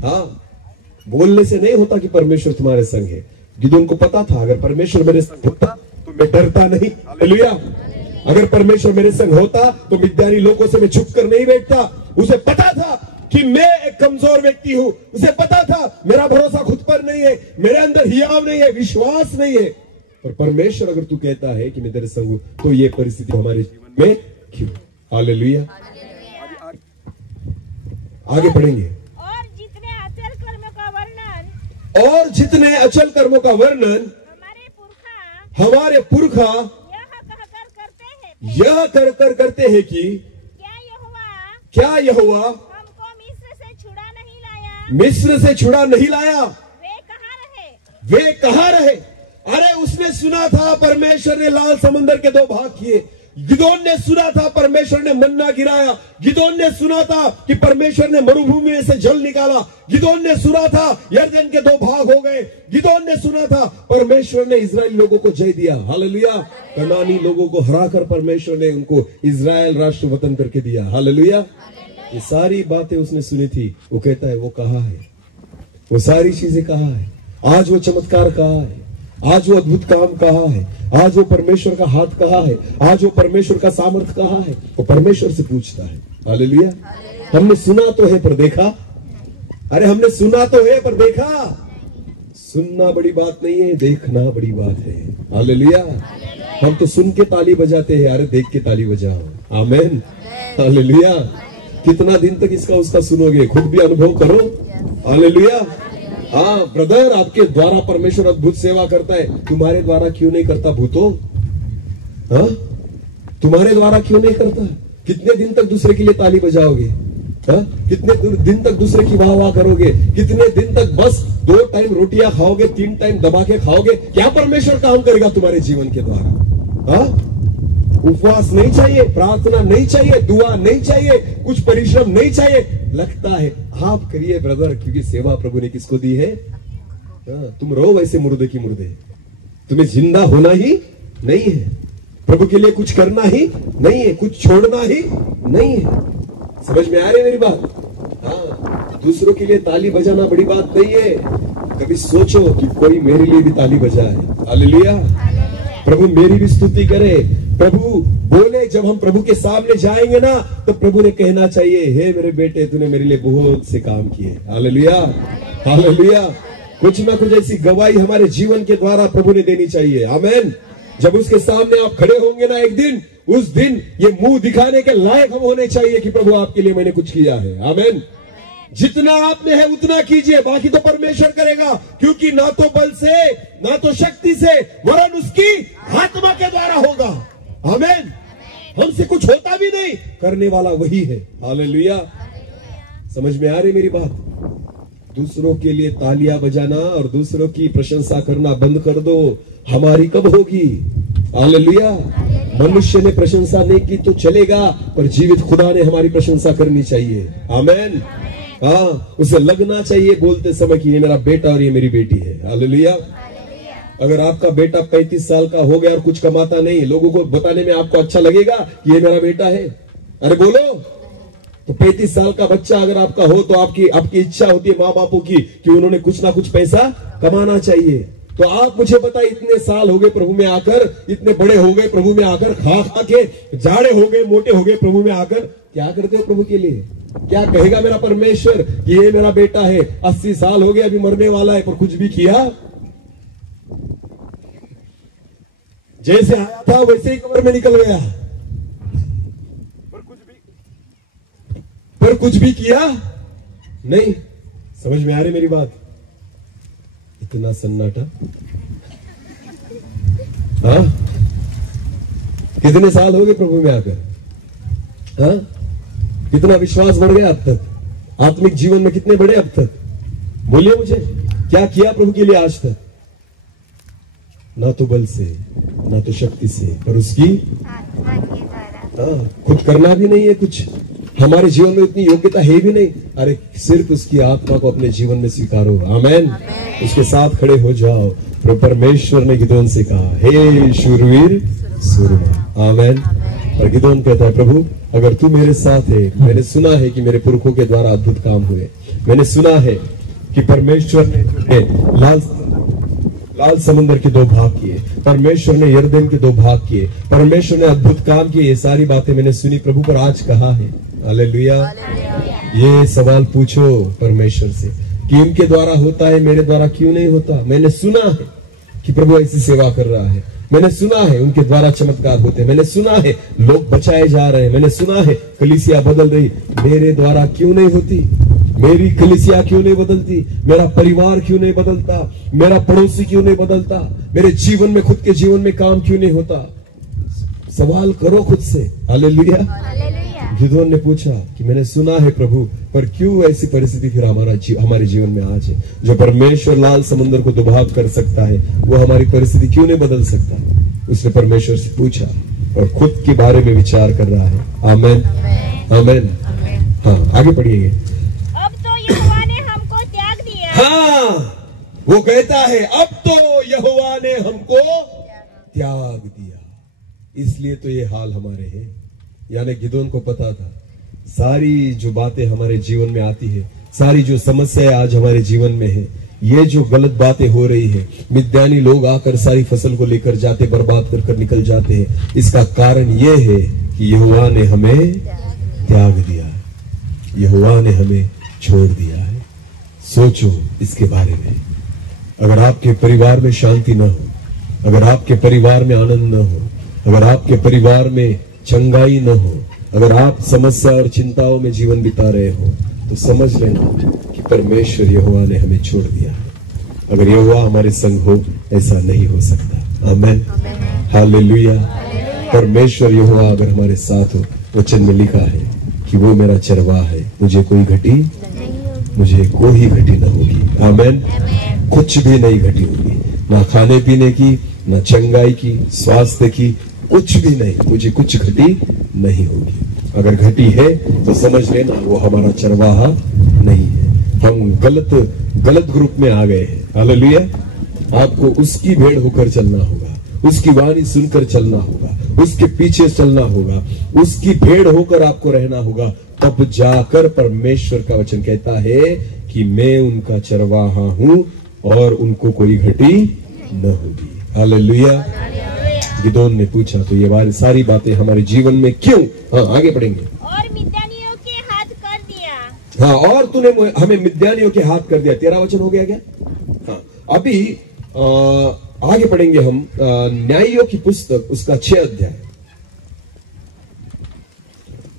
हाँ, बोलने से नहीं होता कि परमेश्वर तुम्हारे संग है। गिदोन को पता था अगर परमेश्वर मेरे संग होता तो मैं डरता नहीं। हालेलुया। अगर परमेश्वर मेरे संग होता तो मिद्यानी लोगों से मैं छुप कर नहीं बैठता। उसे पता था कि मैं एक कमजोर व्यक्ति हूं, उसे पता था मेरा भरोसा खुद पर नहीं है, मेरे अंदर हियाव नहीं है, विश्वास नहीं है। पर परमेश्वर अगर तू कहता है कि मैं तेरे संग हूं तो ये परिस्थिति हमारे जीवन में क्यों? हालेलुया। आगे पढ़ेंगे। और जितने अचल कर्मों का वर्णन हमारे पुरखा यह कर करते हैं कि क्या यहोवा हमको मिस्र से छुड़ा नहीं लाया? वे कहाँ रहे? अरे उसने सुना था परमेश्वर ने लाल समंदर के 2 भाग किए। गिदोन ने सुना था परमेश्वर ने मन्ना गिराया। गिदोन ने सुना था कि परमेश्वर ने मरुभूमि में से जल निकाला। गिदोन ने सुना था यरदन के 2 भाग हो गए। गिदोन ने सुना था परमेश्वर ने इजरायली लोगों को जय दिया। हालेलुया। कनानी लोगों को हराकर परमेश्वर ने उनको इजराइल राष्ट्र वतन करके दिया। हालेलुया। ये सारी बातें उसने सुनी थी। वो कहता है वो कहाँ है? वो सारी चीजें कहाँ है? आज वो चमत्कार कहाँ है? आज वो अद्भुत काम कहाँ है? आज वो परमेश्वर का हाथ कहाँ है? आज वो परमेश्वर का सामर्थ कहाँ है? वो परमेश्वर से पूछता है। हालेलुया। हमने सुना तो है पर देखा, अरे हमने सुना तो है पर देखा। सुनना बड़ी बात नहीं है, देखना बड़ी बात है। हालेलुया। हम तो सुन के ताली बजाते हैं, अरे देख के ताली बजाओ। आमीन। हालेलुया। कितना दिन तक इसका उसका सुनोगे, खुद भी अनुभव करो। हालेलुया। हाँ ब्रदर, आपके द्वारा परमेश्वर अद्भुत सेवा करता है, तुम्हारे द्वारा क्यों नहीं करता भूतों? हाँ, तुम्हारे द्वारा क्यों नहीं करता? कितने दिन तक दूसरे के लिए ताली बजाओगे? हाँ? कितने दिन तक दूसरे की वाह वाह करोगे? कितने दिन तक बस 2 टाइम रोटियां खाओगे, 3 टाइम दबा के खाओगे? क्या परमेश्वर काम करेगा तुम्हारे जीवन के द्वारा? हाँ? उपवास नहीं चाहिए, प्रार्थना नहीं चाहिए, दुआ नहीं चाहिए, कुछ परिश्रम नहीं चाहिए। लगता है आप करिए ब्रदर, क्योंकि सेवा प्रभु ने किसको दी है? हाँ, तुम रहो वैसे मुर्दे की मुर्दे, तुम्हें जिंदा होना ही नहीं है, प्रभु के लिए कुछ करना ही नहीं है, कुछ छोड़ना ही नहीं है। समझ में आ रही है मेरी बात? हाँ, दूसरों के लिए ताली बजाना बड़ी बात नहीं है। कभी सोचो कि कोई मेरे लिए भी ताली बजाए। हालेलुया। प्रभु मेरी भी स्तुति करे। प्रभु बोले, जब हम प्रभु के सामने जाएंगे ना, तो प्रभु ने कहना चाहिए, हे मेरे बेटे, तूने मेरे लिए बहुत से काम किए। हालेलुया। हालेलुया। कुछ ना कुछ ऐसी गवाही हमारे जीवन के द्वारा प्रभु ने देनी चाहिए। आमीन। जब उसके सामने आप खड़े होंगे ना एक दिन, उस दिन ये मुंह दिखाने के लायक हम होने चाहिए कि प्रभु आपके लिए मैंने कुछ किया है। आमीन। जितना आपने है उतना कीजिए, बाकी तो परमेश्वर करेगा, क्योंकि ना तो बल से ना तो शक्ति से, वरन उसकी आत्मा के द्वारा होगा। आमीन। हमसे कुछ होता भी नहीं, करने वाला वही है। हालेलुया। समझ में आ रही मेरी बात? दूसरों के लिए तालियां बजाना और दूसरों की प्रशंसा करना बंद कर दो। हमारी कब होगी? हालेलुया। मनुष्य ने प्रशंसा नहीं की तो चलेगा, पर जीवित खुदा ने हमारी प्रशंसा करनी चाहिए। आमीन। हाँ, उसे लगना चाहिए बोलते समय कि ये मेरा बेटा और ये मेरी बेटी है। हालेलुया। अगर आपका बेटा 35 साल का हो गया और कुछ कमाता नहीं, लोगों को बताने में आपको अच्छा लगेगा कि ये मेरा बेटा है? अरे बोलो। तो 35 साल का बच्चा अगर आपका हो, तो आपकी इच्छा होती है माँ बापों की कि उन्होंने कुछ ना कुछ पैसा कमाना चाहिए। तो आप मुझे बताइए, इतने साल हो गए प्रभु में आकर, इतने बड़े हो गए प्रभु में आकर, खा खा के जाड़े हो गए, मोटे हो गए प्रभु में आकर, क्या करते हो प्रभु के लिए? क्या कहेगा मेरा परमेश्वर कि ये मेरा बेटा है, 80 साल हो गए, अभी मरने वाला है, पर कुछ भी किया? जैसे आया था वैसे ही कब्र में निकल गया, पर कुछ भी किया नहीं। समझ में आ रही मेरी बात? इतना सन्नाटा। हाँ, कितने साल हो गए प्रभु में आकर? हाँ, कितना विश्वास बढ़ गया अब तक? आत्मिक जीवन में कितने बढ़े अब तक? बोलिए मुझे, क्या किया प्रभु के लिए आज तक? ना तो बल से ना तो शक्ति से, पर उसकी आत्मा के द्वारा। हाँ, खुद करना भी नहीं है कुछ, हमारे जीवन में इतनी योग्यता है भी नहीं। अरे सिर्फ उसकी आत्मा को अपने जीवन में स्वीकारो। आमीन। उसके साथ खड़े हो जाओ। परमेश्वर ने गिदोन से कहा, हे शूरवीर सूरमा। आमीन। और गिदोन कहता है, प्रभु अगर तू मेरे साथ है, मैंने सुना है कि मेरे पुरखों के द्वारा अद्भुत काम हुए, मैंने सुना है कि परमेश्वर ने लाल समुद्र के 2 भाग किए, परमेश्वर ने यरदन के 2 भाग किए, परमेश्वर ने अद्भुत काम किए, ये सारी बातें मैंने सुनी प्रभु, पर आज कहा है? हालेलुया। ये सवाल पूछो परमेश्वर से कि इनके द्वारा होता है, मेरे द्वारा क्यों नहीं होता? मैंने सुना है कि प्रभु ऐसी सेवा कर रहा है, मैंने सुना है उनके द्वारा चमत्कार होते हैं, मैंने सुना है लोग बचाए जा रहे हैं, मैंने सुना है कलीसिया बदल रही, मेरे द्वारा क्यों नहीं होती? मेरी कलीसिया क्यों नहीं बदलती? मेरा परिवार क्यों नहीं बदलता? मेरा पड़ोसी क्यों नहीं बदलता? मेरे जीवन में, खुद के जीवन में काम क्यों नहीं होता? सवाल करो खुद से। हालेलुया। गिदोन ने पूछा कि मैंने सुना है प्रभु, पर क्यों ऐसी परिस्थिति फिर हमारे जीवन में आज है? जो परमेश्वर लाल समुद्र को 2 भाग कर सकता है, वो हमारी परिस्थिति क्यों नहीं बदल सकता? उसने परमेश्वर से पूछा और खुद के बारे में विचार कर रहा है। आमीन। आमीन। हाँ, आगे पढ़िए। अब तो यहोवा ने हमको त्याग दिया। हाँ, वो कहता है अब तो यहोवा ने हमको त्याग दिया, इसलिए तो ये हाल हमारे हैं। यानी गिदोन को पता था सारी जो बातें हमारे जीवन में आती है, सारी जो समस्याएं आज हमारे जीवन में है, ये जो गलत बातें हो रही है, मिद्यानी लोग आकर सारी फसल को लेकर जाते, बर्बाद कर निकल जाते हैं, इसका कारण ये है कि यहोवा ने हमें त्याग दिया। यहोवा ने हमें छोड़ दिया है। सोचो इसके बारे में। अगर आपके परिवार में शांति न हो, अगर आपके परिवार में आनंद न हो, अगर आपके परिवार में चंगाई न हो, अगर आप समस्या और चिंताओं में जीवन बिता रहे हो, तो समझ लेना कि परमेश्वर यहोवा ने हमें छोड़ दिया है। अगर यहोवा हमारे संग हो, ऐसा नहीं हो सकता। आमेन, हालेलुया। परमेश्वर यहोवा अगर हमारे साथ हो, वचन में लिखा है कि वो मेरा चरवाहा है, मुझे कोई घटी न होगी। आमेन। कुछ भी नहीं घटी होगी, ना खाने पीने की, ना चंगाई की, स्वास्थ्य की, कुछ भी नहीं, मुझे कुछ घटी नहीं होगी। अगर घटी है तो समझ लेना वो हमारा चरवाहा नहीं है। हम गलत ग्रुप में आ गए हैं। हालेलुया। आपको उसकी भेड़ होकर चलना होगा, उसकी वाणी सुनकर चलना होगा, उसके पीछे चलना होगा, उसकी भेड़ होकर आपको रहना होगा। तब जाकर परमेश्वर का वचन कहता है कि मैं उनका चरवाहा हूं और उनको कोई घटी न होगी। हालेलुया। गिदोन ने पूछा तो ये सारी बातें हमारे जीवन में क्यों? हाँ, आगे बढ़ेंगे। और मिद्यानियों के हाथ कर दिया। हाँ, और तूने हमें मिद्यानियों के हाथ कर दिया। 13 वचन हो गया क्या? हाँ, अभी आगे पढ़ेंगे हम न्यायियों की पुस्तक, उसका 6 अध्याय।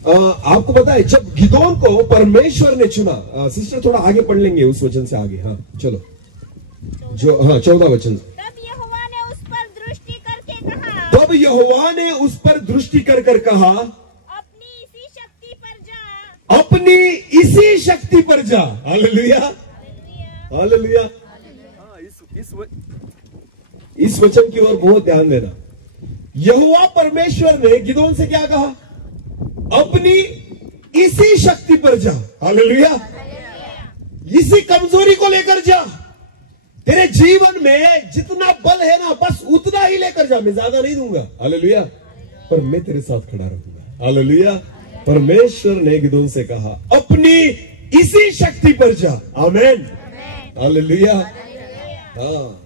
आपको पता है जब गिदोन को परमेश्वर ने चुना, सिस्टर थोड़ा आगे पढ़ लेंगे उस वचन से आगे। हाँ चलो, जो 14 वचन। तब यहोवा ने उस पर दृष्टि करके कहा, तब यहोवा ने उस पर दृष्टि कर कहा, अपनी इसी शक्ति पर जा, अपनी इसी शक्ति पर जा। Hallelujah, hallelujah. इस वचन की ओर बहुत ध्यान देना। यहोवा परमेश्वर ने गिदोन से क्या कहा? अपनी इसी शक्ति पर जा। हालेलुया। इसी कमजोरी को लेकर जा। तेरे जीवन में जितना बल है ना, बस उतना ही लेकर जा, मैं ज्यादा नहीं दूंगा। हालेलुया। पर मैं तेरे साथ खड़ा रहूंगा। हालेलुया। परमेश्वर ने गिदोन से कहा अपनी इसी शक्ति पर जा। आमेन, हालेलुया। हाँ,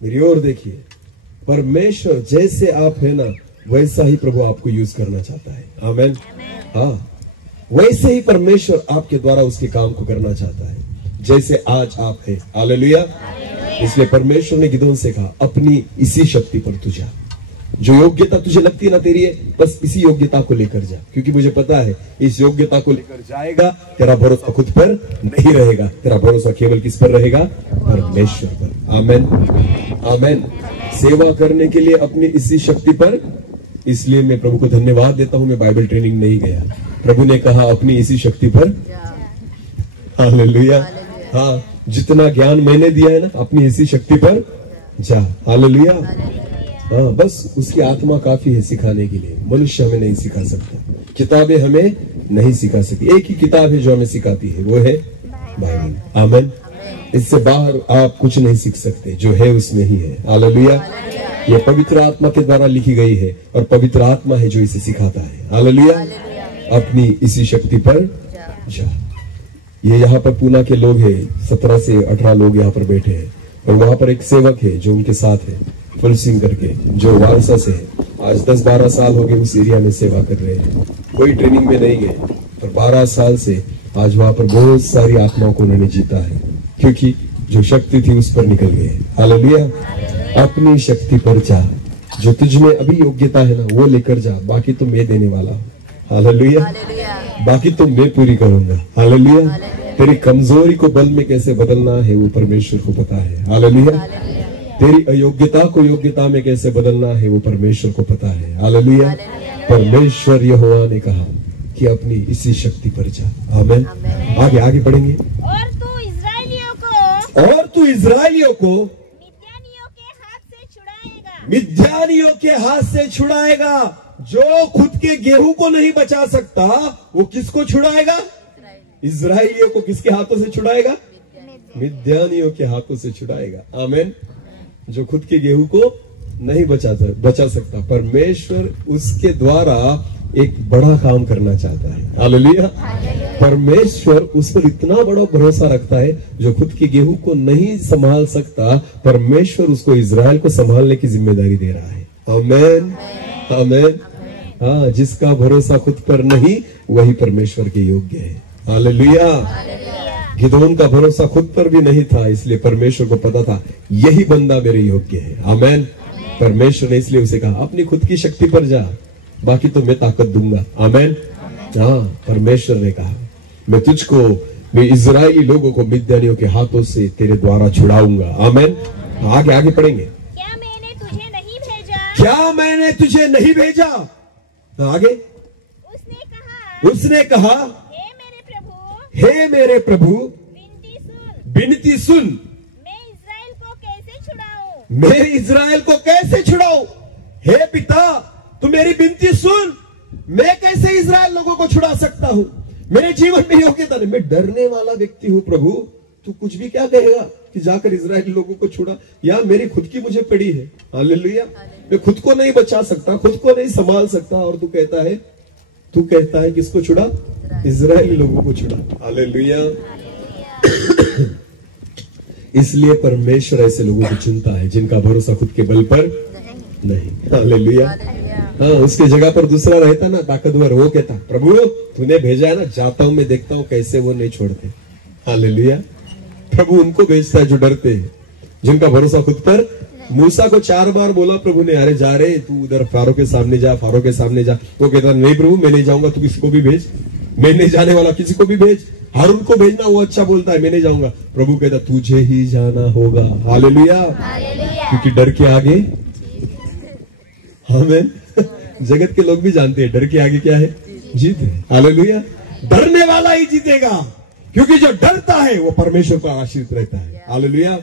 मेरी ओर देखिए, परमेश्वर जैसे आप है ना, वैसा ही प्रभु आपको यूज करना चाहता है। आमेन। हाँ, वैसे ही परमेश्वर आपके द्वारा उसके काम को करना चाहता है, जैसे आज आप हैं। हालेलुया। इसलिए परमेश्वर ने गिदोन से कहा अपनी इसी शक्ति पर तू जा। जो योग्यता तुझे लगती है ना तेरी है, बस इसी योग्यता को लेकर जा, क्योंकि मुझे पता है इस योग्यता को लेकर जाएगा, तेरा भरोसा खुद पर नहीं रहेगा, तेरा भरोसा केवल किस पर रहेगा? परमेश्वर पर। आमेन, आमेन। सेवा करने के लिए अपनी इसी शक्ति पर। इसलिए मैं प्रभु को धन्यवाद देता हूं, मैं बाइबल ट्रेनिंग नहीं गया। प्रभु ने कहा अपनी इसी शक्ति पर। हालेलुया। हाँ, जितना ज्ञान मैंने दिया है ना, अपनी इसी शक्ति पर जा। हालेलुया। हाँ, बस उसकी आत्मा काफी है सिखाने के लिए। मनुष्य हमें नहीं सिखा सकता, किताबें हमें नहीं सिखा सकती। एक ही किताब है जो हमें सिखाती है, वो है बाइबल। आमेन। इससे बाहर आप कुछ नहीं सीख सकते, जो है उसमें ही है। हालेलुया। ये पवित्र आत्मा के द्वारा लिखी गई है और पवित्र आत्मा है जो इसे सिखाता है। हालेलुया। अपनी इसी शक्ति पर जा। ये यहाँ पर पूना के लोग हैं, 17 से 18 लोग यहाँ पर बैठे हैं, और वहां पर एक सेवक है जो उनके साथ है, फुल सिंह करके, जो वारसा से है। आज 10-12 साल हो गए उस एरिया में सेवा कर रहे हैं। कोई ट्रेनिंग में नहीं गए, पर 12 साल से आज वहां पर बहुत सारी आत्माओं को उन्होंने जीता है, क्योंकि जो शक्ति थी उस पर निकल गए। हालेलुया। अपनी शक्ति पर जा। जो तुझ में अभी योग्यता है ना, वो लेकर जा, बाकी तो मैं देने वाला हूँ। हालेलुया। बाकी तो मैं पूरी करूंगा। हालेलुया। तेरी कमजोरी को बल में कैसे बदलना है वो परमेश्वर को पता है। हालेलुया। तेरी अयोग्यता को योग्यता में कैसे बदलना है वो परमेश्वर को पता है। हालेलुया। परमेश्वर यहोवा ने कहा कि अपनी इसी शक्ति पर जा। आमेन। आगे आगे पढ़ेंगे। और तू इस्राएलियों को मिद्यानियों के हाथ से छुड़ाएगा। मिद्यानियों के हाथ से छुड़ाएगा। जो खुद के गेहूं को नहीं बचा सकता, वो किसको छुड़ाएगा? इस्राएलियों को किसके हाथों से छुड़ाएगा? मिद्यानियों के हाथों से छुड़ाएगा। आमेन। जो खुद के गेहूं को नहीं बचा सकता, परमेश्वर उसके द्वारा एक बड़ा काम करना चाहता है। हालेलुया। परमेश्वर उस पर इतना बड़ा भरोसा रखता है, जो खुद के गेहूं को नहीं संभाल सकता, परमेश्वर उसको इजराइल को संभालने की जिम्मेदारी दे रहा है। आमेन, आमेन। हाँ, जिसका भरोसा खुद पर नहीं, वही परमेश्वर के योग्य है। हालेलुया। गिदोन का भरोसा खुद पर भी नहीं था, इसलिए परमेश्वर को पता था यही बंदा मेरे योग्य है। आमेन। परमेश्वर ने इसलिए उसे कहा अपनी खुद की शक्ति पर जा, बाकी तो मैं ताकत दूंगा। आमेन। हाँ, परमेश्वर ने कहा मैं तुझको, मैं इजरायली लोगों को मिद्यानियों के हाथों से तेरे द्वारा छुड़ाऊंगा। आमेन। आगे आगे पढ़ेंगे। क्या मैंने तुझे नहीं भेजा? क्या मैंने तुझे नहीं भेजा? आगे उसने कहा हे मेरे प्रभु, हे मेरे प्रभु, विनती सुन, विनती सुन, मैं इज़राइल को कैसे छुड़ाऊं? मैं इजराइल को कैसे छुड़ाऊं? हे पिता, तू मेरी विनती सुन, मैं कैसे इजराइल लोगों को छुड़ा सकता हूं? मेरे जीवन में योग्यता नहीं, मैं डरने वाला व्यक्ति हूं प्रभु। तू कुछ भी क्या कहेगा कि जाकर इजराइल लोगों को छुड़ा? या मेरी खुद की मुझे पड़ी है। हालेलुया। मैं खुद को नहीं बचा सकता, खुद को नहीं संभाल सकता, और तू कहता है किसको छुड़ा? इजराइली लोगों को छुड़ा। हालेलुया। इसलिए परमेश्वर ऐसे लोगों को चुनता है जिनका भरोसा खुद के बल पर नहीं। हालेलुया। हाँ, उसकी जगह पर दूसरा रहता ना ताकतवर, वो कहता प्रभु तूने भेजा है ना, जाता हूं मैं, देखता हूं कैसे वो नहीं छोड़ते। हालेलुया। प्रभु उनको भेजता है जो डरते हैं, जिनका भरोसा खुद पर। मूसा को 4 बार बोला प्रभु ने, अरे जा रे तू उधर फारो के सामने जा, फारो के सामने जा। वो कहता नहीं प्रभु मैं नहीं जाऊंगा, तू किसी को भी भेज, मैं नहीं जाने वाला, किसी को भी भेज, हारून को भेजना, वो अच्छा बोलता है, मैं नहीं जाऊंगा। प्रभु कहता तुझे ही जाना होगा। हालेलुया। क्योंकि डर के आगे, आमीन, जगत के लोग भी जानते हैं डर के आगे क्या है? जीत है। हालेलुया। डरने वाला ही जीतेगा, क्योंकि जो डरता है वो परमेश्वर पर आश्रित रहता है। हालेलुया।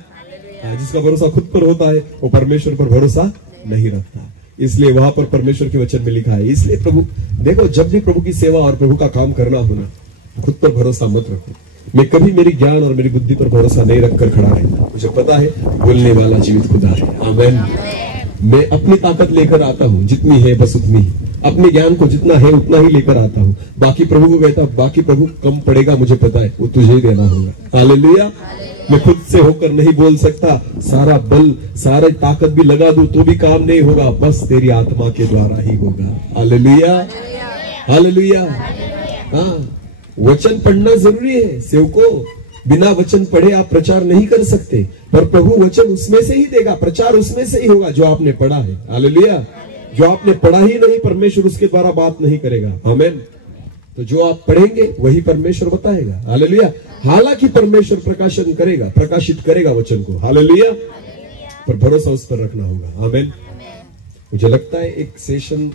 जिसका भरोसा खुद पर होता है वो परमेश्वर पर भरोसा नहीं रखता। इसलिए वहां पर परमेश्वर के वचन में लिखा है। इसलिए प्रभु देखो, जब भी प्रभु की सेवा और प्रभु का काम करना होना, खुद पर भरोसा मत रखो। मैं कभी मेरी ज्ञान और मेरी बुद्धि पर भरोसा नहीं रखकर खड़ा रहता। मुझे पता है बोलने वाला जीवित खुदा है। आमीन। मैं अपनी ताकत लेकर आता हूं, जितनी है बस उतनी ही, अपने ज्ञान को जितना है उतना ही लेकर आता हूं। बाकी प्रभु को कहता, बाकी प्रभु कम पड़ेगा, मुझे पता है, वो तुझे ही देना होगा। हालेलुया। मैं खुद से होकर नहीं बोल सकता, सारा बल सारा ताकत भी लगा दूं तो भी काम नहीं होगा, बस तेरी आत्मा के द्वारा ही होगा। हालेलुया। हालेलुया। हाँ, वचन पढ़ना जरूरी है सेवकों। बिना वचन पढ़े आप प्रचार नहीं कर सकते, पर प्रभु वचन उसमें से ही देगा, प्रचार उसमें से ही होगा जो आपने पढ़ा है। हालेलुया। जो आपने पढ़ा ही नहीं, परमेश्वर उसके द्वारा बात नहीं करेगा। आमीन। तो जो आप पढ़ेंगे वही परमेश्वर बताएगा। हालेलुया। हालांकि परमेश्वर प्रकाशित करेगा वचन को। हालेलुया। पर भरोसा उस पर रखना होगा। आमीन। मुझे लगता है एक सेशन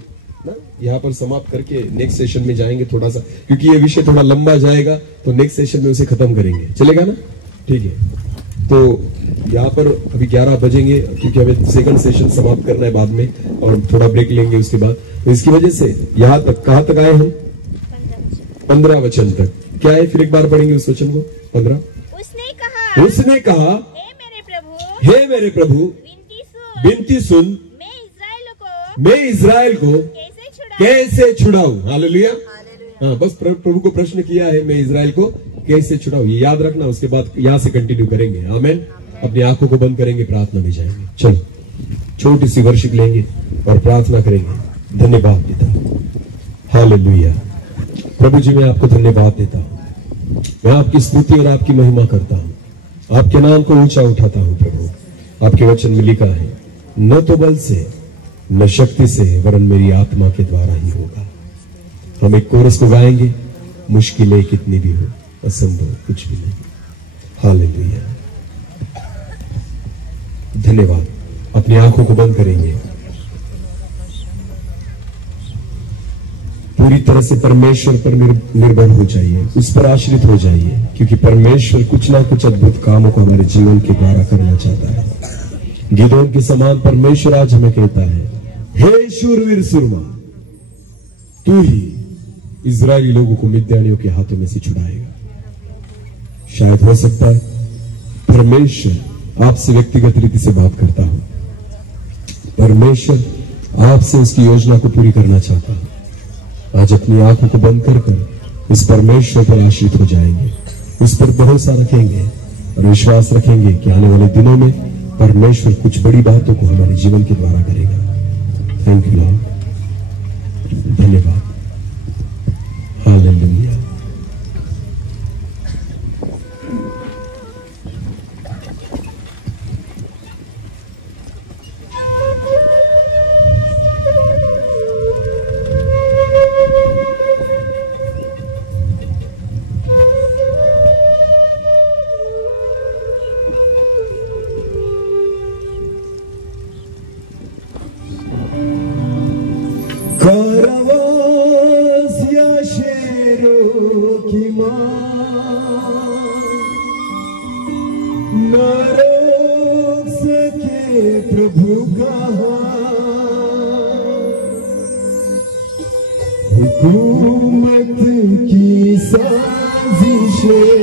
ना यहाँ पर समाप्त करके नेक्स्ट सेशन में जाएंगे थोड़ा सा, क्योंकि ये विषय थोड़ा लंबा जाएगा, तो नेक्स्ट सेशन में उसे खत्म करेंगे। चलेगा ना? ठीक है। तो यहाँ पर अभी 11 बजेंगे, क्योंकि हमें सेकंड सेशन समाप्त करना है बाद में, और थोड़ा ब्रेक लेंगे उसके बाद। तो इसकी वजह से यहाँ तक, कहाँ तक आए हम? 15 वचन तक। क्या है? फिर एक बार पढ़ेंगे उस वचन को। 15। उसने कहा हे मेरे प्रभु, विनती सुन, मैं इजराइल को कैसे छुड़ाऊं? हालेलुया। हाँ, बस प्रभु को प्रश्न किया है, मैं इजराइल को कैसे छुड़ाऊं? ये याद रखना। उसके बाद यहां से कंटिन्यू करेंगे। आमीन। अपनी आंखों को बंद करेंगे, प्रार्थना में जाएंगे। चलो छोटी सी वर्शिप लेंगे और प्रार्थना करेंगे। धन्यवाद पिता। हालेलुया। प्रभु जी, मैं आपको धन्यवाद देता हूं, मैं आपकी स्तुति और आपकी महिमा करता हूं, आपके नाम को ऊंचा उठाता हूं। प्रभु आपके वचन में लिखा है, न तो बल से न शक्ति से, वरन मेरी आत्मा के द्वारा ही होगा। हम एक कोरस को गाएंगे, मुश्किलें कितनी भी हो, असंभव कुछ भी नहीं। हालेलुया। धन्यवाद। अपनी आंखों को बंद करेंगे, पूरी तरह से परमेश्वर पर निर्भर हो जाइए, उस पर आश्रित हो जाइए, क्योंकि परमेश्वर कुछ ना कुछ अद्भुत कामों को हमारे जीवन के द्वारा करना चाहता है। गिदोन के समान परमेश्वर आज हमें कहता है, हे शूरवीर सुरमा, तू ही इजरायली लोगों को मिद्यानियों के हाथों में से छुड़ाएगा। शायद हो सकता है परमेश्वर आपसे व्यक्तिगत रीति से बात करता हूं, परमेश्वर आपसे उसकी योजना को पूरी करना चाहता है। आज अपनी आंखों को बंद कर उस परमेश्वर पर आश्रित हो जाएंगे, उस पर भरोसा रखेंगे और विश्वास रखेंगे कि आने वाले दिनों में परमेश्वर कुछ बड़ी बातों को हमारे जीवन के द्वारा करेगा। Thank you Lord. धन्यवाद। हालेलुया। न रोक सके प्रभु का हुकूमत की साजिशें,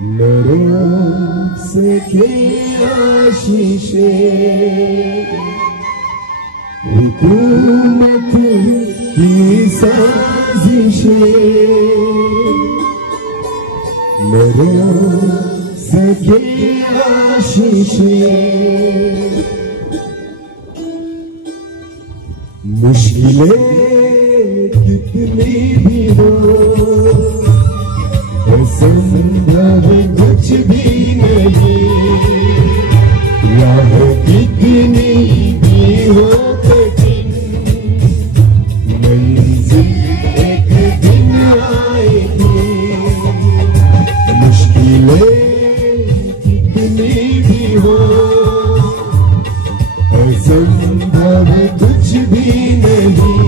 न रोक सके आशीषें, हुकूमत की साजिशें, न रोक सके आशीषें। मुश्किलें कितनी भी हो, असंभव कुछ भी नहीं, राह कितनी भी हो कठिन, मंजिल एक दिन आएगी। मुश्किलें कितनी भी हो, असंभव कुछ भी नहीं,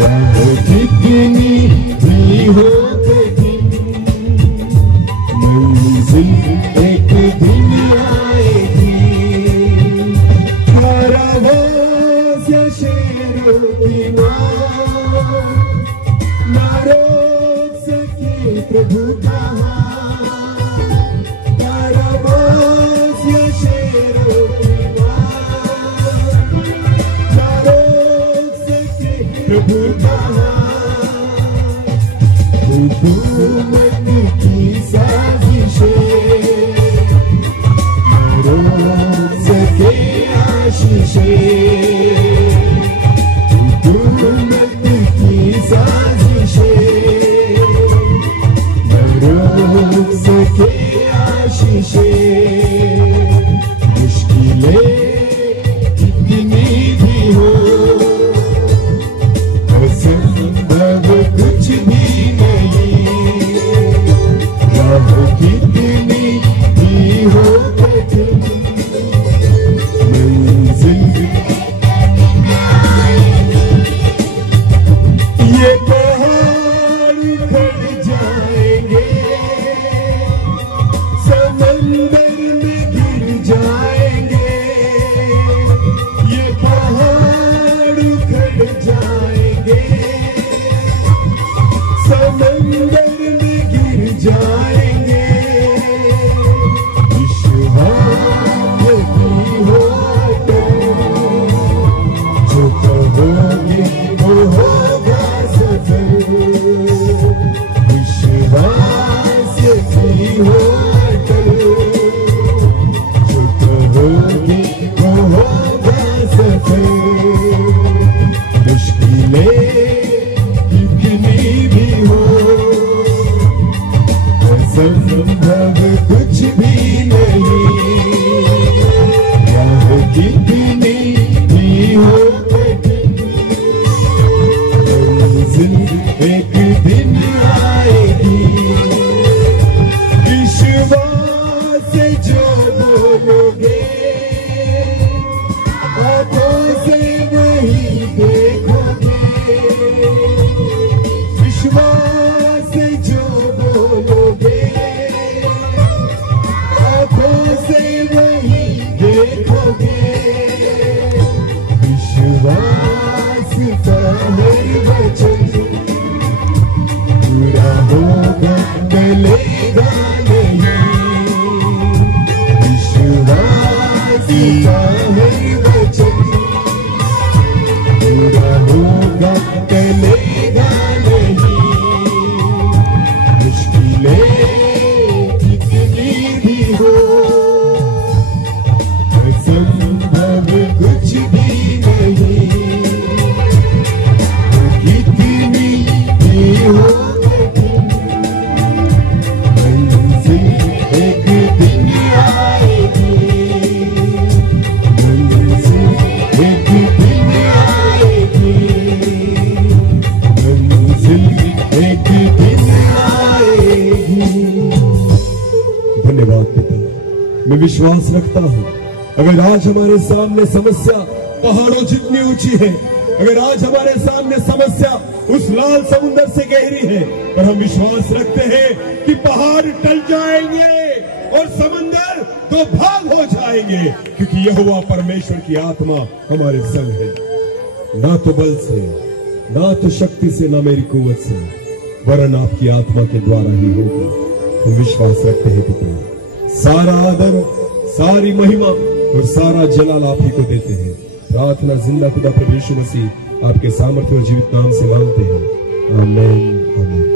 राह कितनी भी हो कठिन, मंजिल एक दिन आएगी। खरगोश या शेरों की माँ न रोक सके प्रभु का हाथ, खरगोश या शेरों की प्रभु का हुकूमत की साजिशें, न रोक सके आशीषें, हुकूमत की साजिशें, न रोक सके आशीषें। मुश्किलें कितनी भी हो, असंभव कुछ भी नहीं, राह कितनी भी हो कठिन, मंजिल ये पहाड़ उखड़ जाएंगे, समंदर में गिर जाएंगे, ये पहाड़ उखड़ जाएंगे, समंदर में गिर जाएंगे। विश्वास की हो जो कहोगे वो होगा सफल, विश्वास की हो जो कहोगे वो होगा सफल। मुश्किलें कितनी भी हो, असंभव कुछ भी नहीं, राह कितनी भी हो कठिन, मंजिल एक दिन आएगी। विश्वास से जो बोलोगे, आंखों से वही देखोगे, विश्वास से जो बोलोगे, आंखों से वही देखोगे। विश्वास का हर वचन पूरा होगा, टलेगा नहीं। विश्वास का हर वचन पूरा होगा, टलेगा नहीं। मुश्किलें कितनी भी हो, असंभव कुछ भी नहीं, कितनी भी हो कठिन, मंजिल एक दिन आएगी, मंजिल एक दिन आएगी, मंजिल एक दिन आएगी। धन्यवाद पिता, मैं विश्वास रखता हूँ अगर आज हमारे सामने समस्या पहाड़ों जितनी ऊंची है, अगर आज हमारे सामने समस्या उस लाल समुंदर से गहरी है, पर हम विश्वास रखते हैं कि पहाड़ टल जाएंगे और समंदर दो भाग हो जाएंगे, क्योंकि यहोवा परमेश्वर की आत्मा हमारे संग है। ना तो बल से, ना तो शक्ति से, ना मेरी कुव्वत से, वरन आपकी आत्मा के द्वारा ही होगा। हम विश्वास रखते हैं पिता। सारा आदर, सारी महिमा और सारा जलाल आप ही को देते हैं। प्रार्थना जिंदा खुदा प्रभु यीशु मसीह आपके सामर्थ्य और जीवित नाम से मांगते हैं। आमीन, आमीन।